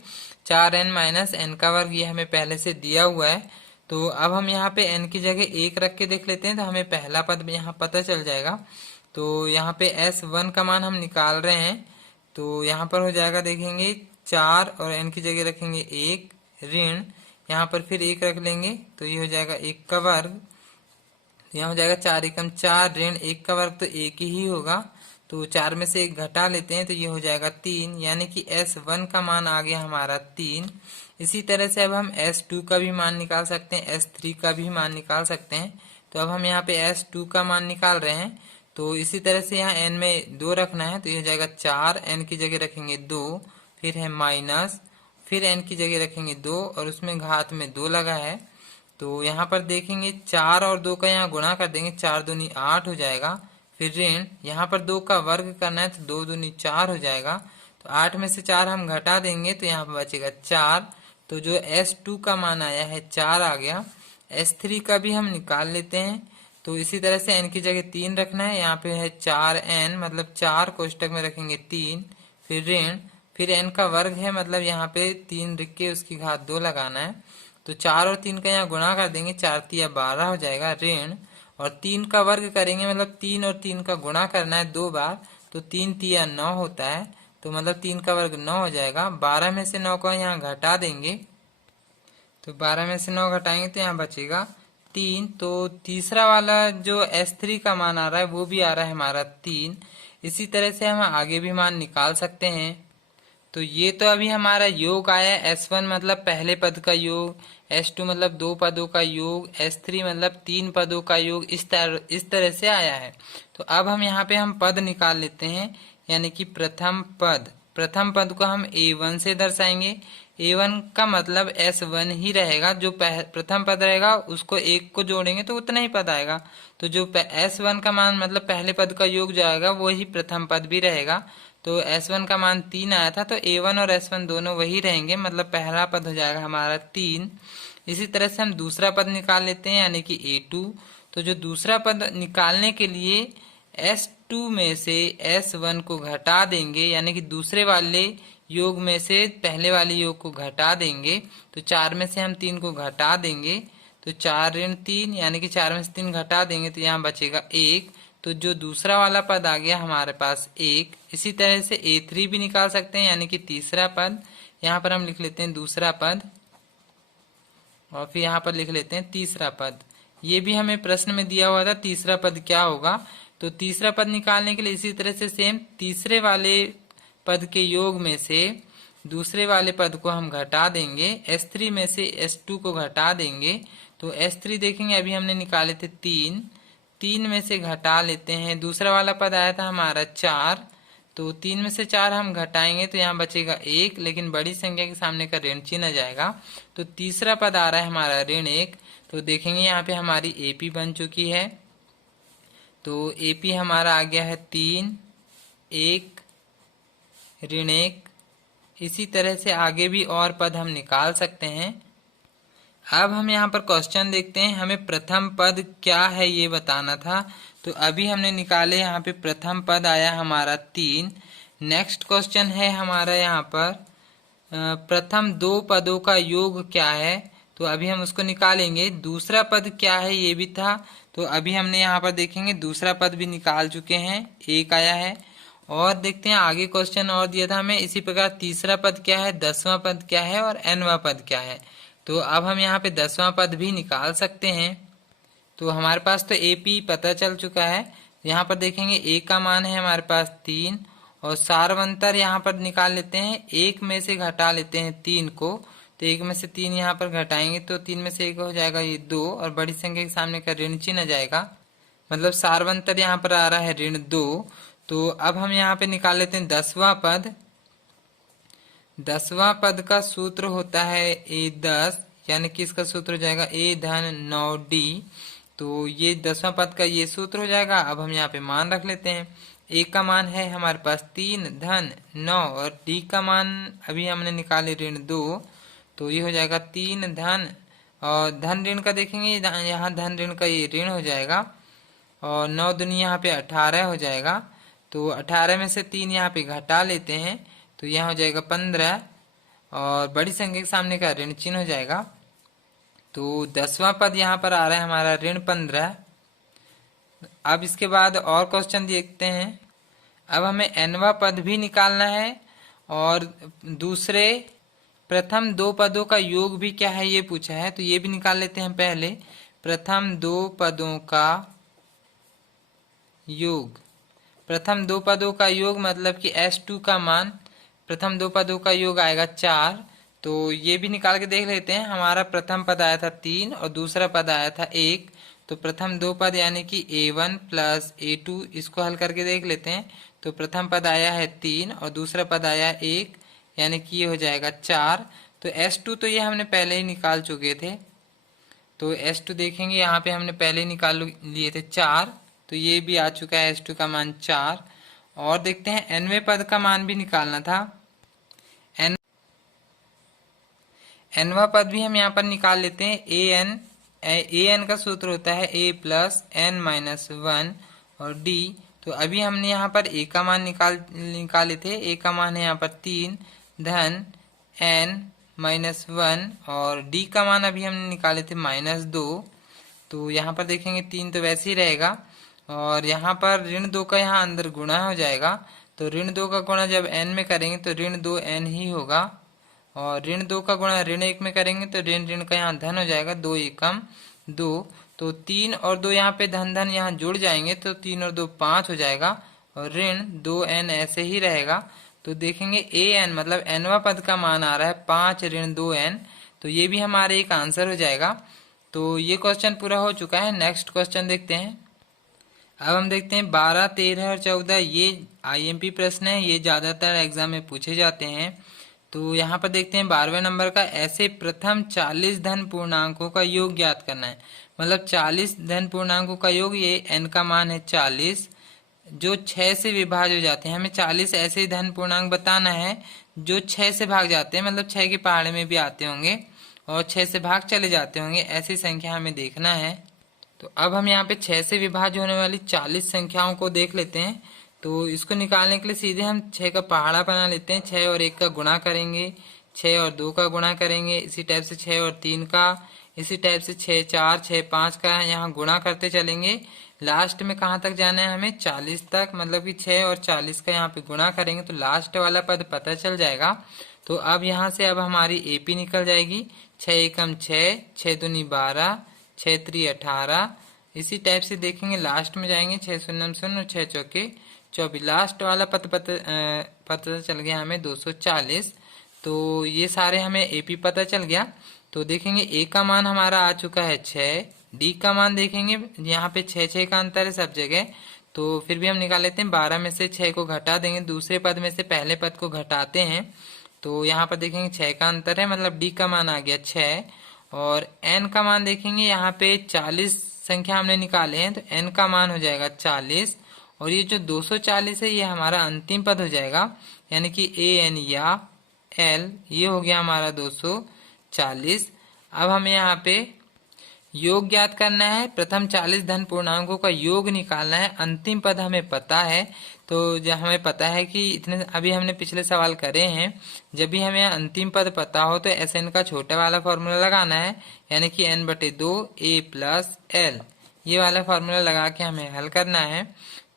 4n माइनस n का वर्ग ये हमें पहले से दिया हुआ है। तो अब हम यहाँ पे n की जगह 1 रख के देख लेते हैं, तो हमें पहला पद यहाँ पता चल जाएगा। तो यहाँ पे S1 का मान हम निकाल रहे हैं, तो यहाँ पर हो जाएगा देखेंगे 4 और n की जगह रखेंगे 1 ऋण, यहाँ पर फिर 1 रख लेंगे, तो ये हो जाएगा 1 का वर्ग, यहाँ हो जाएगा 4 एकम 4 ऋण 1 का वर्ग तो 1 ही होगा, तो 4 में से 1 घटा लेते हैं, तो ये हो जाएगा 3, यानी कि S1 का मान आ गया हमारा 3। इसी तरह से अब हम S2 का भी मान निकाल सकते हैं, S3 का भी मान निकाल सकते हैं। तो अब हम यहाँ पे S2 का मान निकाल रहे हैं, तो इसी तरह से यहाँ n में 2 रखना है, तो ये हो जाएगा 4, n की जगह रखेंगे 2, फिर है माइनस, फिर n की जगह रखेंगे 2, और उसमें घात में 2 लगा है। तो यहाँ पर देखेंगे 4 और 2 का यहाँ गुणा कर देंगे, 4 दूनी 8 हो जाएगा, फिर ऋण यहाँ पर 2 का वर्ग करना है, तो 2 दूनी 4 हो जाएगा, तो 8 में से 4 हम घटा देंगे, तो यहाँ पर बचेगा 4। तो जो S2 का मान आया है 4 आ गया। S3 का भी हम निकाल लेते हैं, तो इसी तरह से n की जगह 3 रखना है, यहाँ पे है 4n मतलब 4 कोष्टक में रखेंगे 3, फिर ऋण, फिर n का वर्ग है मतलब यहाँ पे 3 लिख के उसकी घात 2 लगाना है, तो 4 और 3 का यहाँ गुणा कर देंगे, 4 तिया 12 हो जाएगा ऋण, और 3 का वर्ग करेंगे मतलब 3 और 3 का गुणा करना है 2 बार, तो 3 तिया 9 होता है, तो मतलब 3 का वर्ग 9 हो जाएगा। 12 में से 9 को यहाँ घटा देंगे, तो 12 में से 9 घटाएंगे तो यहाँ बचेगा 3। तो तीसरा वाला जो S3 का मान आ रहा है वो भी आ रहा है हमारा 3। इसी तरह से हम आगे भी मान निकाल सकते हैं। तो ये तो अभी हमारा योग आया है, S1 मतलब पहले पद का योग, S2 मतलब 2 पदों का योग, S3 मतलब 3 पदों का योग, इस तरह से आया है। तो अब हम यहाँ पे हम पद निकाल लेते हैं, यानी कि प्रथम पद को हम A1 से दर्शाएंगे। A1 का मतलब S1 ही रहेगा, जो प्रथम पद रहेगा उसको 1 को जोड़ेंगे तो उतना ही पद आएगा, तो जो S1 का मान मतलब पहले पद का योग जो आएगा वो ही प्रथम पद भी रहेगा। तो S1 का मान 3 आया था, तो A1 और S1 दोनों वही रहेंगे, मतलब पहला पद हो जाएगा हमारा 3। इसी तरह से हम दूसरा पद निकाल लेते हैं यानी कि A2। तो जो दूसरा पद निकालने के लिए S2 में से S1 को घटा देंगे यानी कि दूसरे वाले योग में से पहले वाले योग को घटा देंगे। तो 4 में से हम 3 को घटा देंगे तो 4 ऋण 3 यानी कि 4 में से 3 घटा देंगे तो यहाँ बचेगा 1। तो जो दूसरा वाला पद आ गया हमारे पास 1। इसी तरह से A3 भी निकाल सकते हैं यानी कि तीसरा पद। यहाँ पर हम लिख लेते हैं दूसरा पद और फिर यहाँ पर लिख लेते हैं तीसरा पद। ये भी हमें प्रश्न में दिया हुआ था तीसरा पद क्या होगा। तो तीसरा पद निकालने के लिए इसी तरह से सेम तीसरे वाले पद के योग में से दूसरे वाले पद को हम घटा देंगे। S3 में से S2 को घटा देंगे तो S3 देखेंगे अभी हमने निकाले थे 3 में से घटा लेते हैं। दूसरा वाला पद आया था हमारा 4 तो 3 में से 4 हम घटाएंगे तो यहाँ बचेगा 1 लेकिन बड़ी संख्या के सामने का ऋण चिन्ह आ जाएगा। तो तीसरा पद आ रहा है हमारा ऋण 1। तो देखेंगे यहाँ पे हमारी AP बन चुकी है। तो AP हमारा आ गया है 3 1 ऋण 1। इसी तरह से आगे भी और पद हम निकाल सकते हैं। अब हम यहाँ पर क्वेश्चन देखते हैं, हमें प्रथम पद क्या है ये बताना था। तो अभी हमने निकाले, यहाँ पे प्रथम पद आया हमारा 3। नेक्स्ट क्वेश्चन है हमारा यहाँ पर प्रथम दो पदों का योग क्या है। तो अभी हम उसको निकालेंगे। दूसरा पद क्या है ये भी था। तो अभी हमने यहाँ पर देखेंगे दूसरा पद भी निकाल चुके हैं, 1 आया है। और देखते हैं आगे क्वेश्चन और दिया था हमें इसी प्रकार तीसरा पद क्या है, 10वां पद क्या है और nवां पद क्या है। तो अब हम यहाँ पे 10वां पद भी निकाल सकते हैं। तो हमारे पास तो AP पता चल चुका है। यहाँ पर देखेंगे A का मान है हमारे पास 3 और सारवंतर यहाँ पर निकाल लेते हैं। 1 में से घटा लेते हैं 3 को। तो 1 में से 3 यहाँ पर घटाएंगे तो 3 में से 1 हो जाएगा ये 2 और बड़ी संख्या के सामने का ऋण चिन्ह आ जाएगा। मतलब सारवंतर यहाँ पर आ रहा है ऋण 2। तो अब हम यहाँ पे निकाल लेते हैं 10वां पद। 10वां पद का सूत्र होता है A10 यानी कि इसका सूत्र हो जाएगा A धन 9D। तो ये 10वां पद का ये सूत्र हो जाएगा। अब हम यहाँ पे मान रख लेते हैं। A का मान है हमारे पास 3 धन 9 और D का मान अभी हमने निकाले ऋण 2। तो ये हो जाएगा 3 धन और धन ऋण का देखेंगे यहाँ धन ऋण का ये ऋण हो जाएगा और 9 दूनी यहाँ पे 18 हो जाएगा। तो 18 में से 3 यहाँ पे घटा लेते हैं तो यहाँ हो जाएगा 15 और बड़ी संख्या के सामने का ऋण चिन्ह हो जाएगा। तो 10वां पद यहाँ पर आ रहा है हमारा ऋण 15। अब इसके बाद और क्वेश्चन देखते हैं। अब हमें nवां पद भी निकालना है और दूसरे प्रथम दो पदों का योग भी क्या है ये पूछा है। तो ये भी निकाल लेते हैं पहले। प्रथम दो पदों का योग, प्रथम दो पदों का योग मतलब कि S2 का मान, प्रथम दो पदों का योग आएगा 4। तो ये भी निकाल के देख लेते हैं। हमारा प्रथम पद आया था 3 और दूसरा पद आया था 1। तो प्रथम दो पद यानी कि A1 प्लस A2 इसको हल करके देख लेते हैं। तो प्रथम पद आया है 3 और दूसरा पद आया 1 यानी कि ये हो जाएगा 4। तो S2 तो ये हमने पहले ही निकाल चुके थे। तो S2 देखेंगे यहाँ पे हमने पहले ही निकाल लिए थे 4। तो ये भी आ चुका है S2 का मान 4। और देखते हैं nवें पद का मान भी निकालना था। nवां पद भी हम यहाँ पर निकाल लेते हैं। an का सूत्र होता है A प्लस n माइनस 1 और D। तो अभी हमने यहाँ पर A का मान निकाले थे। A का मान है यहाँ पर 3 धन n माइनस 1 और D का मान अभी हमने निकाले थे -2। तो यहाँ पर देखेंगे 3 तो वैसे ही रहेगा और यहाँ पर ऋण 2 का यहाँ अंदर गुणा हो जाएगा। तो ऋण 2 का गुणा जब n में करेंगे तो ऋण 2n ही होगा और ऋण 2 का गुणा ऋण 1 में करेंगे तो ऋण ऋण का यहाँ धन हो जाएगा। 2 एकम 2। तो 3 और 2 यहाँ पे धन धन यहाँ जुड़ जाएंगे तो 3 और 2 5 हो जाएगा और ऋण 2n ऐसे ही रहेगा। तो देखेंगे an मतलब nवां पद का मान आ रहा है 5 ऋण 2n। तो ये भी हमारे एक आंसर हो जाएगा। तो ये क्वेश्चन पूरा हो चुका है। नेक्स्ट क्वेश्चन देखते हैं। अब हम देखते हैं 12, 13 और 14 ये IMP प्रश्न है। ये ज्यादातर एग्जाम में पूछे जाते हैं। तो यहाँ पर देखते हैं 12वें नंबर का, ऐसे प्रथम 40 धन पूर्णांकों का योग ज्ञात करना है। मतलब 40 धन पूर्णांकों का योग, ये n का मान है 40 जो 6 से विभाज्य हो जाते हैं। हमें 40 ऐसे धन पूर्णांक बताना है जो 6 से भाग जाते हैं, मतलब 6 के पहाड़े में भी आते होंगे और 6 से भाग चले जाते होंगे, ऐसी संख्या हमें देखना है। तो अब हम यहाँ पे 6 से विभाज्य होने वाली 40 संख्याओं को देख लेते हैं। तो इसको निकालने के लिए सीधे हम 6 का पहाड़ा बना लेते हैं। 6 और 1 का गुणा करेंगे, 6 और 2 का गुणा करेंगे, इसी टाइप से 6 और 3 का, इसी टाइप से 6 4 6 5 का यहाँ गुणा करते चलेंगे। लास्ट में कहाँ तक जाना है हमें? 40 तक, मतलब कि 6 और 40 का यहाँ पे गुणा करेंगे तो लास्ट वाला पद पता चल जाएगा। तो अब यहाँ से अब हमारी एपी निकल जाएगी। 6 एकम 6, 6 दूनी 12, 6 त्री 18। इसी टाइप से देखेंगे लास्ट में जाएंगे 6 शून्य शून्य और 6 चौके 24। लास्ट वाला पता चल गया हमें 240। तो ये सारे हमें एपी पता चल गया। तो देखेंगे ए का मान हमारा आ चुका है 6, डी का मान देखेंगे यहाँ पे 6 का अंतर है सब जगह, तो फिर भी हम निकाल लेते हैं। 12 में से 6 को घटा देंगे, दूसरे पद में से पहले पद को घटाते हैं तो यहाँ पर देखेंगे 6 का अंतर है, मतलब डी का मान आ गया 6। और एन का मान देखेंगे, यहाँ पे 40 संख्या हमने निकाले हैं तो एन का मान हो जाएगा 40। और ये जो 240 है ये हमारा अंतिम पद हो जाएगा, यानी कि ए एन या एल, ये हो गया हमारा 240। अब हमें यहाँ पे योग ज्ञात करना है, प्रथम 40 धन पूर्णांकों का योग निकालना है। अंतिम पद हमें पता है, तो जब हमें पता है कि इतने अभी हमने पिछले सवाल करे हैं, जब भी हमें अंतिम पद पता हो तो एस एन का छोटा वाला फॉर्मूला लगाना है, यानी कि n/2 a प्लस एल, ये वाला फॉर्मूला लगा के हमें हल करना है।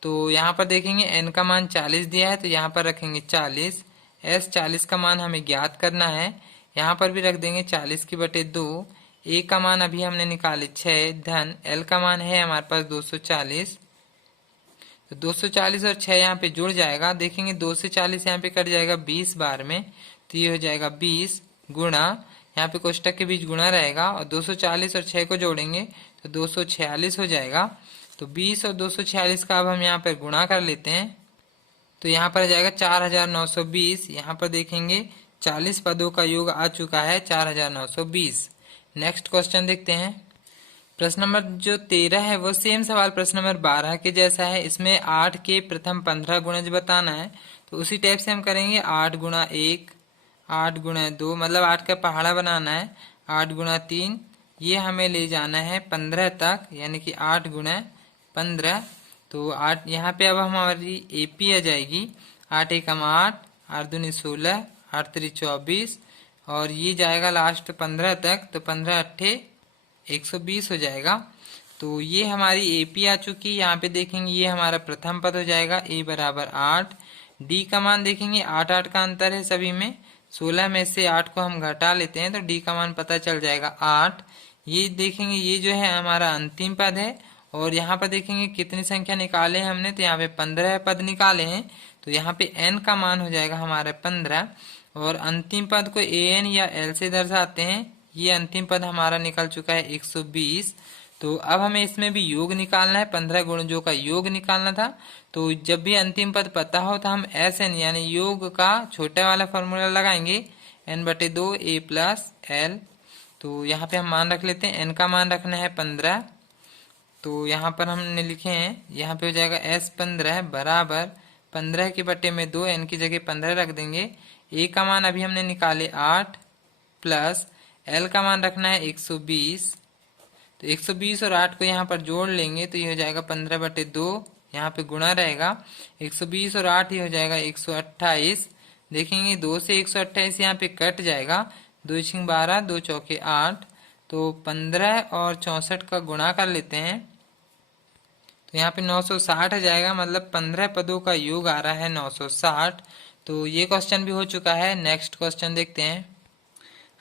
तो यहाँ पर देखेंगे n का मान 40 दिया है तो यहाँ पर रखेंगे 40, s 40 का मान हमें ज्ञात करना है, यहाँ पर भी रख देंगे 40/2। ए का मान अभी हमने निकाले 6 धन एल का मान है हमारे पास 240। तो 240 और 6 यहाँ पे जुड़ जाएगा, देखेंगे 2 से 40 यहाँ पे कट जाएगा 20 बार में, तो ये हो जाएगा 20 गुणा, यहाँ पे कोष्टक के बीच गुणा रहेगा और 240 और 6 को जोड़ेंगे तो 246 हो जाएगा। तो 20 और 246 का अब हम यहाँ पर गुणा कर लेते हैं तो यहाँ पर आ जाएगा 4920। यहाँ पर देखेंगे 40 पदों का योग आ चुका है 4920। नेक्स्ट क्वेश्चन देखते हैं। प्रश्न नंबर जो 13 है वो सेम सवाल प्रश्न नंबर 12 के जैसा है। इसमें 8 के प्रथम 15 गुणज बताना है, तो उसी टाइप से हम करेंगे 8 गुणा 1, 8 गुणा 2, मतलब 8 का पहाड़ा बनाना है, 8 गुणा 3, ये हमें ले जाना है 15 तक, यानी कि 8 गुणा 15। तो 8 यहाँ पे अब हमारी एपी आ जाएगी 8 एकम 8, 8 दूनी 16, 8 त्री 24 और ये जाएगा लास्ट 15 तक, तो 15 अट्ठे 120 हो जाएगा। तो ये हमारी एपी आ चुकी। यहाँ पे देखेंगे ये हमारा प्रथम पद हो जाएगा a बराबर 8। डी का मान देखेंगे 8 8 का अंतर है सभी में, 16 में से 8 को हम घटा लेते हैं तो डी का मान पता चल जाएगा 8। ये देखेंगे ये जो है हमारा अंतिम पद है। और यहाँ पर देखेंगे कितनी संख्या निकाले हैं हमने, तो यहाँ पे 15 पद निकाले हैं, तो यहाँ पे n का मान हो जाएगा हमारा 15। और अंतिम पद को an या l से दर्शाते हैं। ये अंतिम पद हमारा निकल चुका है 120। तो अब हमें इसमें भी योग निकालना है, 15 गुणजों का योग निकालना था। तो जब भी अंतिम पद पता हो तो हम SN यानी योग का छोटा वाला फॉर्मूला लगाएंगे, n/2 a प्लस एल। तो यहाँ पे हम मान रख लेते हैं, n का मान रखना है 15। तो यहाँ पर हमने लिखे हैं, यहाँ पे हो जाएगा S15 बराबर 15 के बट्टे में 2, n की जगह 15 रख देंगे। a का मान अभी हमने निकाले 8 प्लस l का मान रखना है 120। तो 120 और 8 को यहाँ पर जोड़ लेंगे तो ये हो जाएगा 15/2, यहाँ पे गुणा रहेगा, 120 और 8 ये हो जाएगा 128। देखेंगे 2 से 128 यहाँ पे कट जाएगा, 2 छिंग 12, 2 चौके 8, तो 15 और 64 का गुणा कर लेते हैं तो यहाँ पे 960 आ जाएगा, मतलब 15 पदों का योग आ रहा है 960। तो ये क्वेश्चन भी हो चुका है। नेक्स्ट क्वेश्चन देखते हैं।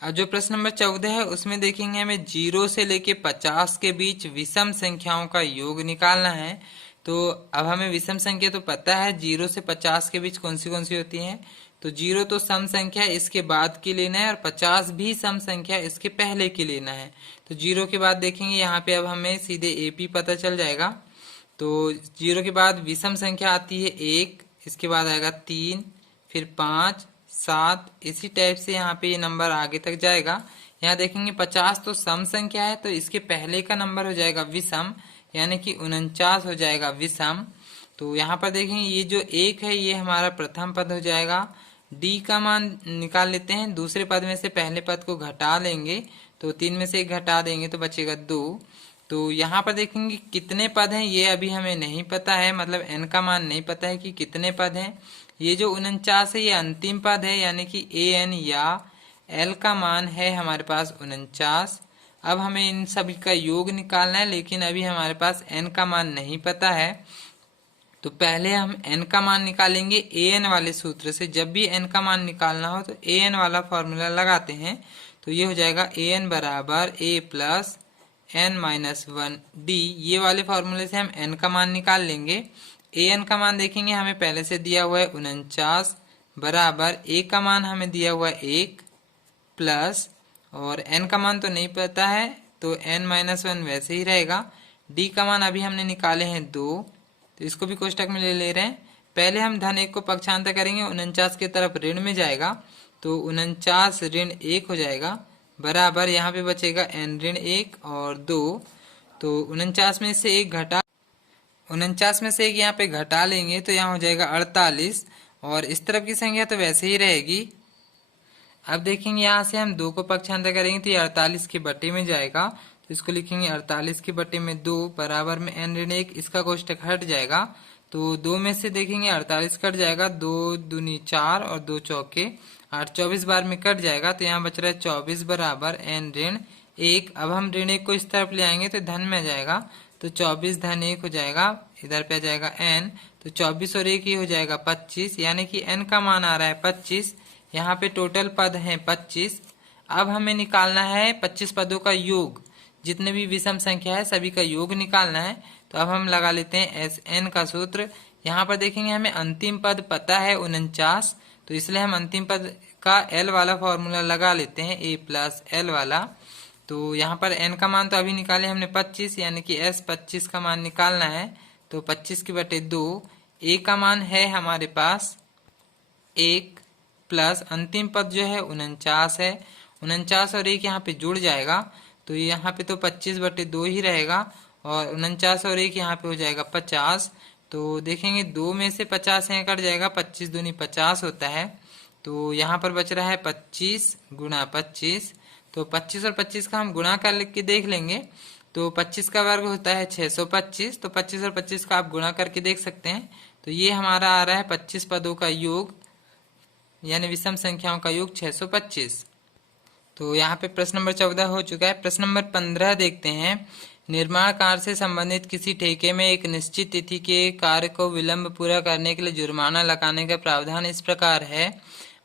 अब जो प्रश्न नंबर 14 है उसमें देखेंगे हमें 0 से लेके 50 के बीच विषम संख्याओं का योग निकालना है। तो अब हमें विषम संख्या तो पता है, 0 से 50 के बीच कौन सी होती है। तो 0 तो सम संख्या इसके बाद की लेना है और 50 भी सम संख्या इसके पहले की लेना है। तो 0 के बाद देखेंगे यहाँ पे अब हमें सीधे एपी पता चल जाएगा। तो 0 के बाद विषम संख्या आती है 1, इसके बाद आएगा 3, फिर 5, 7, इसी टाइप से यहाँ पे ये नंबर आगे तक जाएगा। यहाँ देखेंगे 50 तो सम संख्या है, तो इसके पहले का नंबर हो जाएगा विषम, यानी कि 49 हो जाएगा विषम। तो यहाँ पर देखेंगे ये जो 1 है ये हमारा प्रथम पद हो जाएगा, डी का मान निकाल लेते हैं। दूसरे पद में से पहले पद को घटा लेंगे, तो 3 में से 1 घटा देंगे तो बचेगा 2। तो यहाँ पर देखेंगे कितने पद हैं ये अभी हमें नहीं पता है, मतलब n का मान नहीं पता है कि कितने पद हैं। ये जो 49 है ये अंतिम पद है, यानी कि an या l का मान है हमारे पास 49। अब हमें इन सभी का योग निकालना है, लेकिन अभी हमारे पास n का मान नहीं पता है। तो पहले हम n का मान निकालेंगे an वाले सूत्र से। जब भी n का मान निकालना हो तो an वाला फॉर्मूला लगाते हैं। तो ये हो जाएगा an बराबर a plus n minus 1d। ये वाले फॉर्मूले से हम n का मान निकाल लेंगे। an का मान देखेंगे हमें पहले से दिया हुआ है 49 बराबर a का मान हमें दिया हुआ है 1 प्लस, और n का मान तो नहीं पता है तो n माइनस 1 वैसे ही रहेगा। d का मान अभी हमने निकाले हैं 2, तो इसको भी कोष्टक में ले रहे हैं। पहले हम धन 1 को पक्षांतर करेंगे, 49 की तरफ ऋण में जाएगा तो 49 ऋण 1 हो जाएगा बराबर, यहाँ पे बचेगा n ऋण 1 और 2। तो 49 में से 1 घटा 49 में से 1 यहाँ पे घटा लेंगे तो यहाँ हो जाएगा 48, और इस तरफ की संख्या तो वैसे ही रहेगी। अब देखेंगे यहाँ से हम 2 को पक्षांतर करेंगे तो ये 48 के बटे में जाएगा, तो इसको लिखेंगे 48 के बटे में 2 बराबर में n ऋण 1, इसका कोष्टक हट जाएगा। तो 2 में से देखेंगे 48 कट जाएगा, 2 दूनी 4 और 2 चौके 8, 24 बार में कट जाएगा, तो यहाँ बच रहा है 24 बराबर n ऋण 1। अब हम ऋण 1 को इस तरफ ले आएंगे तो धन में आ जाएगा, तो 24 धन 1 हो जाएगा, इधर पे आ जाएगा n, तो 24 और 1 ही हो जाएगा 25, यानी कि n का मान आ रहा है 25। यहाँ पे टोटल पद हैं 25। अब हमें निकालना है 25 पदों का योग, जितने भी विषम संख्या है सभी का योग निकालना है। तो अब हम लगा लेते हैं Sn का सूत्र। यहाँ पर देखेंगे हमें अंतिम पद पता है 49, तो इसलिए हम अंतिम पद का l वाला फॉर्मूला लगा लेते हैं, a प्लस l वाला। तो यहाँ पर n का मान तो अभी निकाले हमने 25, यानी कि s 25 का मान निकालना है, तो 25 के बटे 2। a का मान है हमारे पास 1 प्लस अंतिम पद जो है 49 है, 49 और 1 यहाँ पे जुड़ जाएगा, तो यहाँ पे तो 25 बटे 2 ही रहेगा, और 49 और 1 यहाँ पे हो जाएगा 50। तो देखेंगे 2 में से 50 यहाँ कट जाएगा, 25 दूनी 50 होता है, तो यहाँ पर बच रहा है 25 गुणा 25। तो 25 और 25 का हम गुणा कर के देख लेंगे, तो 25 का वर्ग होता है 625, तो 25 और 25 का आप गुणा करके देख सकते हैं। तो ये हमारा आ रहा है 25 पदों का योग, यानी विषम संख्याओं का योग 625। तो यहाँ पे प्रश्न नंबर 14 हो चुका है। प्रश्न नंबर 15 देखते हैं। निर्माण कार्य से संबंधित किसी ठेके में एक निश्चित तिथि के कार्य को विलंब पूरा करने के लिए जुर्माना लगाने का प्रावधान इस प्रकार है।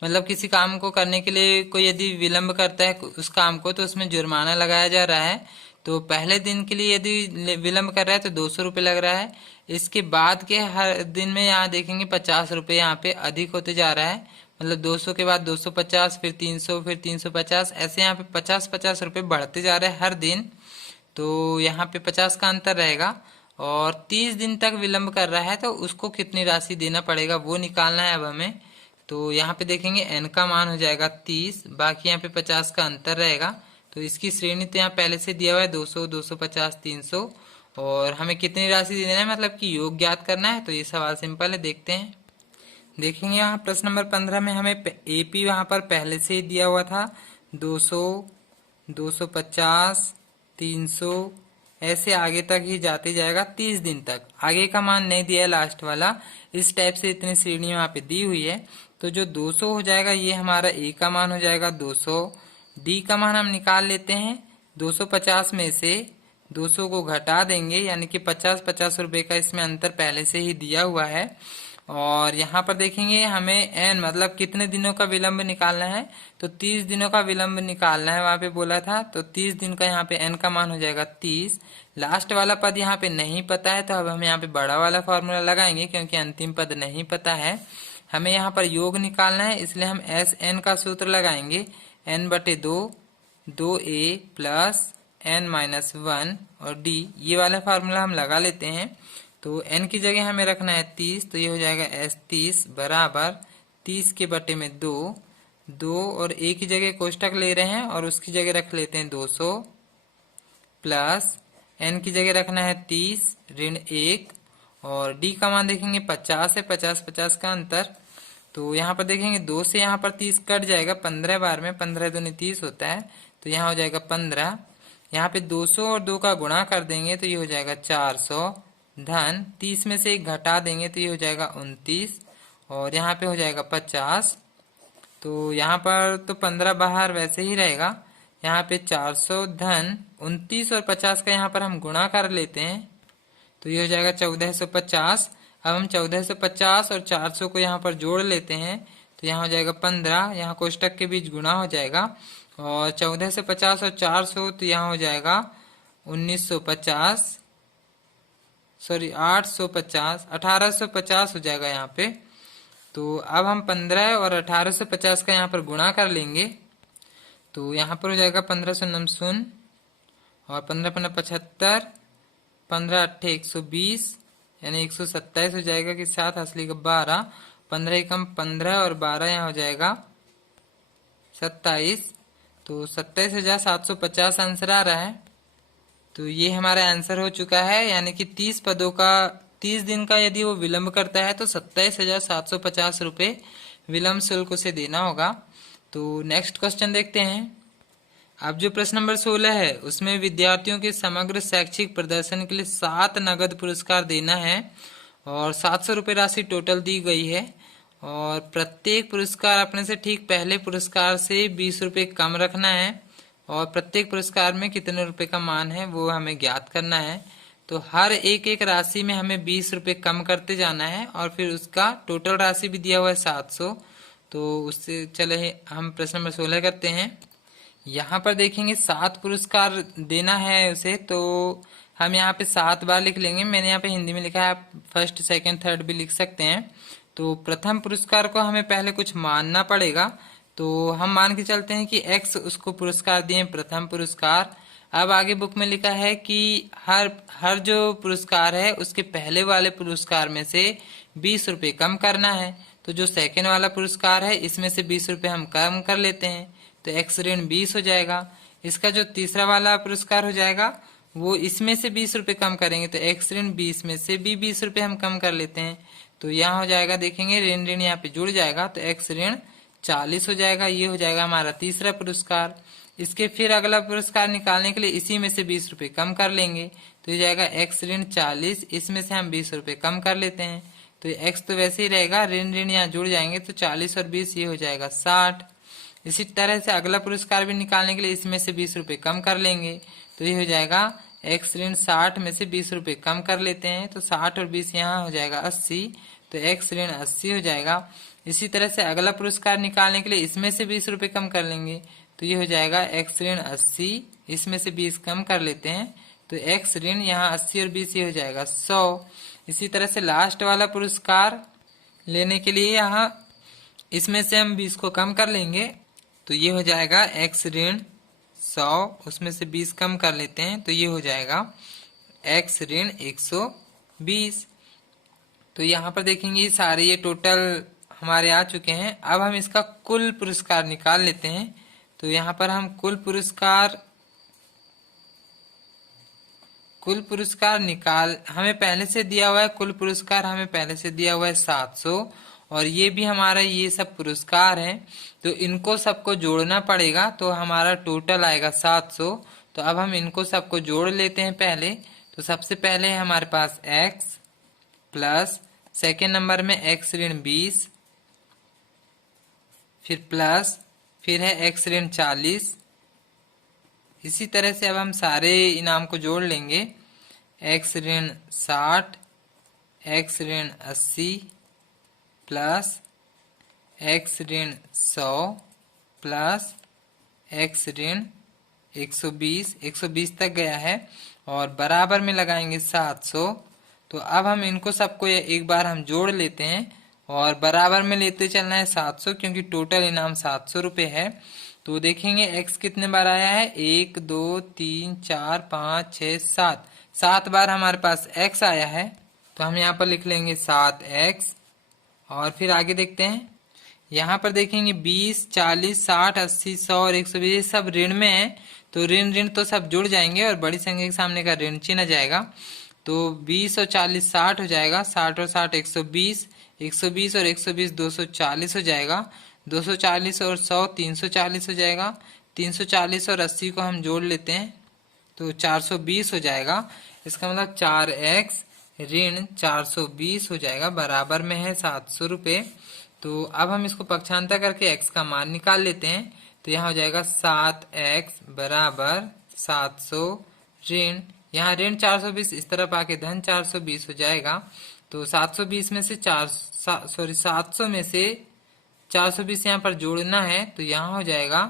मतलब किसी काम को करने के लिए कोई यदि विलंब करता है उस काम को, तो उसमें जुर्माना लगाया जा रहा है। तो पहले दिन के लिए यदि विलंब कर रहा है तो 200 रुपये लग रहा है। इसके बाद के हर दिन में यहाँ देखेंगे 50 रुपये यहाँ पे अधिक होते जा रहा है, मतलब 200 के बाद 250, फिर 300, फिर 350, ऐसे यहाँ पे 50-50 रुपये बढ़ते जा रहे हैं हर दिन। तो यहाँ पे 50 का अंतर रहेगा, और 30 दिन तक विलंब कर रहा है तो उसको कितनी राशि देना पड़ेगा वो निकालना है अब हमें। तो यहाँ पे देखेंगे n का मान हो जाएगा 30, बाकी यहाँ पे 50 का अंतर रहेगा। तो इसकी श्रेणी तो यहाँ पहले से दिया हुआ है 200, 250, 300, और हमें कितनी राशि देना है, मतलब कि योग ज्ञात करना है। तो ये सवाल सिंपल है, देखते हैं। देखेंगे यहाँ प्रश्न नंबर 15 में हमें एपी वहां पर पहले से ही दिया हुआ था, 200, 250, 300, ऐसे आगे तक ही जाते जाएगा 30 दिन तक। आगे का मान नहीं दिया है लास्ट वाला, इस टाइप से इतनी श्रेणी वहां पे दी हुई है। तो जो 200 हो जाएगा ये हमारा ए का मान हो जाएगा 200। डी का मान हम निकाल लेते हैं, 250 में से 200 को घटा देंगे, यानी कि 50-50 रुपए का इसमें अंतर पहले से ही दिया हुआ है। और यहाँ पर देखेंगे हमें n मतलब कितने दिनों का विलंब निकालना है, तो 30 दिनों का विलंब निकालना है वहां पे बोला था। तो 30 दिन का यहाँ पे n का मान हो जाएगा 30। लास्ट वाला पद यहाँ पे नहीं पता है, तो अब हम यहाँ पे बड़ा वाला फॉर्मूला लगाएंगे, क्योंकि अंतिम पद नहीं पता है। हमें यहाँ पर योग निकालना है, इसलिए हम Sn का सूत्र लगाएंगे, n बटे 2, 2a प्लस n माइनस 1 और d, ये वाला फार्मूला हम लगा लेते हैं। तो n की जगह हमें रखना है 30, तो ये हो जाएगा S30 बराबर 30 के बटे में 2, 2 और a की जगह कोष्टक ले रहे हैं और उसकी जगह रख लेते हैं 200, प्लस n की जगह रखना है 30 ऋण 1, और d का मान देखेंगे 50 है, 50-50 का अंतर, तो यहाँ पर देखेंगे 2 से यहाँ पर 30 कट जाएगा 15 बार में, 15 दूनी 30 होता है, तो यहाँ हो जाएगा 15। यहाँ पे 200 और 2 का गुणा कर देंगे तो ये हो जाएगा 400 धन 30 में से 1 घटा देंगे तो ये हो जाएगा 29 और यहाँ पे हो जाएगा 50। तो यहाँ पर तो 15 बाहर वैसे ही रहेगा। यहाँ पे 400 धन 29 और 50 का यहाँ पर हम गुणा कर लेते हैं तो ये हो जाएगा 1450। अब हम 1450 और 400 को यहाँ पर जोड़ लेते हैं तो यहाँ हो जाएगा 15, यहाँ कोष्टक के बीच गुणा हो जाएगा और 1450 और 400 तो यहाँ हो जाएगा 1950, सॉरी 850, 1850 हो जाएगा यहाँ पे। तो अब हम 15 और 1850 का यहाँ पर गुणा कर लेंगे तो यहाँ पर हो जाएगा 15 शून्य और 15 15 75, 15 अट्ठे 120 यानी 127 हो जाएगा कि 7 असली का 12, 15 एकम 15 और 12 यहाँ हो जाएगा 27। तो 27,750 आंसर आ रहा है। तो ये हमारा आंसर हो चुका है, यानी कि 30 पदों का 30 दिन का यदि वो विलंब करता है तो 27,750 रुपये विलंब शुल्क उसे देना होगा। तो नेक्स्ट क्वेश्चन देखते हैं। अब जो प्रश्न नंबर 16 है उसमें विद्यार्थियों के समग्र शैक्षिक प्रदर्शन के लिए 7 नगद पुरस्कार देना है और 700 रुपये राशि टोटल दी गई है और प्रत्येक पुरस्कार अपने से ठीक पहले पुरस्कार से 20 रुपये कम रखना है और प्रत्येक पुरस्कार में कितने रुपए का मान है वो हमें ज्ञात करना है। तो हर एक एक राशि में हमें 20 रुपये कम करते जाना है और फिर उसका टोटल राशि भी दिया हुआ है 700। तो उससे चले हम प्रश्न नंबर 16 करते हैं। यहाँ पर देखेंगे 7 पुरस्कार देना है उसे, तो हम यहाँ पे 7 बार लिख लेंगे। मैंने यहाँ पे हिंदी में लिखा है, आप फर्स्ट सेकंड थर्ड भी लिख सकते हैं। तो प्रथम पुरस्कार को हमें पहले कुछ मानना पड़ेगा, तो हम मान के चलते हैं कि x उसको पुरस्कार दिए प्रथम पुरस्कार। अब आगे बुक में लिखा है कि हर जो पुरस्कार है उसके पहले वाले पुरस्कार में से 20 रुपये कम करना है। तो जो सेकेंड वाला पुरस्कार है इसमें से 20 रुपये हम कम कर लेते हैं तो x ऋण 20 हो जाएगा। इसका जो तीसरा वाला पुरस्कार हो जाएगा वो इसमें से 20 रुपये कम करेंगे तो x ऋण 20 में से भी 20 रुपये हम कम कर लेते हैं। तो यहाँ हो जाएगा, देखेंगे ऋण ऋण यहाँ पे जुड़ जाएगा तो x ऋण 40 हो जाएगा। ये हो जाएगा हमारा तीसरा पुरस्कार। इसके फिर अगला पुरस्कार निकालने के लिए इसी में से 20 रुपये कम कर लेंगे तो ये जाएगा x ऋण 40, इसमें से हम 20 रुपये कम कर लेते हैं तो x तो वैसे ही रहेगा, ऋण ऋण यहाँ जुड़ जाएंगे तो 40 और 20 ये हो जाएगा 60। इसी तरह से अगला पुरस्कार भी निकालने के लिए इसमें से 20 रुपये कम कर लेंगे तो ये हो जाएगा x ऋण 60 में से 20 रुपये कम कर लेते हैं तो 60 और 20 यहाँ हो जाएगा 80, तो x ऋण 80 हो जाएगा। इसी तरह से अगला पुरस्कार निकालने के लिए इसमें से 20 रुपये कम कर लेंगे तो ये हो जाएगा x ऋण 80, इसमें से 20 कम कर लेते हैं तो x ऋण यहाँ 80 और 20 ये हो जाएगा 100। इसी तरह से लास्ट वाला पुरस्कार लेने के लिए यहाँ इसमें से हम 20 को कम कर लेंगे तो ये हो जाएगा x ऋण 100, उसमें से 20 कम कर लेते हैं तो ये हो जाएगा x ऋण 120। तो यहाँ पर देखेंगे ये सारे ये टोटल हमारे आ चुके हैं। अब हम इसका कुल पुरस्कार निकाल लेते हैं। तो यहाँ पर हम कुल पुरस्कार निकाल, हमें पहले से दिया हुआ है कुल पुरस्कार, हमें पहले से दिया हुआ है 700 और ये भी हमारा ये सब पुरस्कार हैं तो इनको सबको जोड़ना पड़ेगा तो हमारा टोटल आएगा 700। तो अब हम इनको सबको जोड़ लेते हैं पहले। तो सबसे पहले है हमारे पास x प्लस सेकेंड नंबर में x ऋण 20, फिर प्लस, फिर है x ऋण 40। इसी तरह से अब हम सारे इनाम को जोड़ लेंगे, x ऋण 60, x ऋण 80 प्लस x ऋण 100 प्लस x ऋण 120 तक गया है और बराबर में लगाएंगे 700। तो अब हम इनको सबको एक बार हम जोड़ लेते हैं और बराबर में लेते चलना है 700 क्योंकि टोटल इनाम 700 रुपये है। तो देखेंगे x कितने बार आया है, 1 2 3 4 5 6 7, 7 बार हमारे पास x आया है। तो हम यहाँ पर लिख लेंगे 7x और फिर आगे देखते हैं। यहाँ पर देखेंगे 20 40 60 80 100 और 120 सब ऋण में है तो ऋण ऋण तो सब जुड़ जाएंगे और बड़ी संख्या के सामने का ऋण चिन्ह आ जाएगा। तो 20 और 40 60 हो जाएगा, 60 और 60 120, 120 और 120 240 हो जाएगा। 240 और 100 340 हो जाएगा। 340 और 80 को हम जोड़ लेते हैं तो 420 हो जाएगा। इसका मतलब 4x ऋण 420 हो जाएगा, बराबर में है 700 रुपये। तो अब हम इसको पक्षांतर करके x का मान निकाल लेते हैं। तो यहाँ हो जाएगा 7x बराबर 700 ऋण, यहाँ ऋण 420 इस तरफ आके धन 420 हो जाएगा। तो 720 में से 700 में से 420 यहाँ पर जोड़ना है तो यहाँ हो जाएगा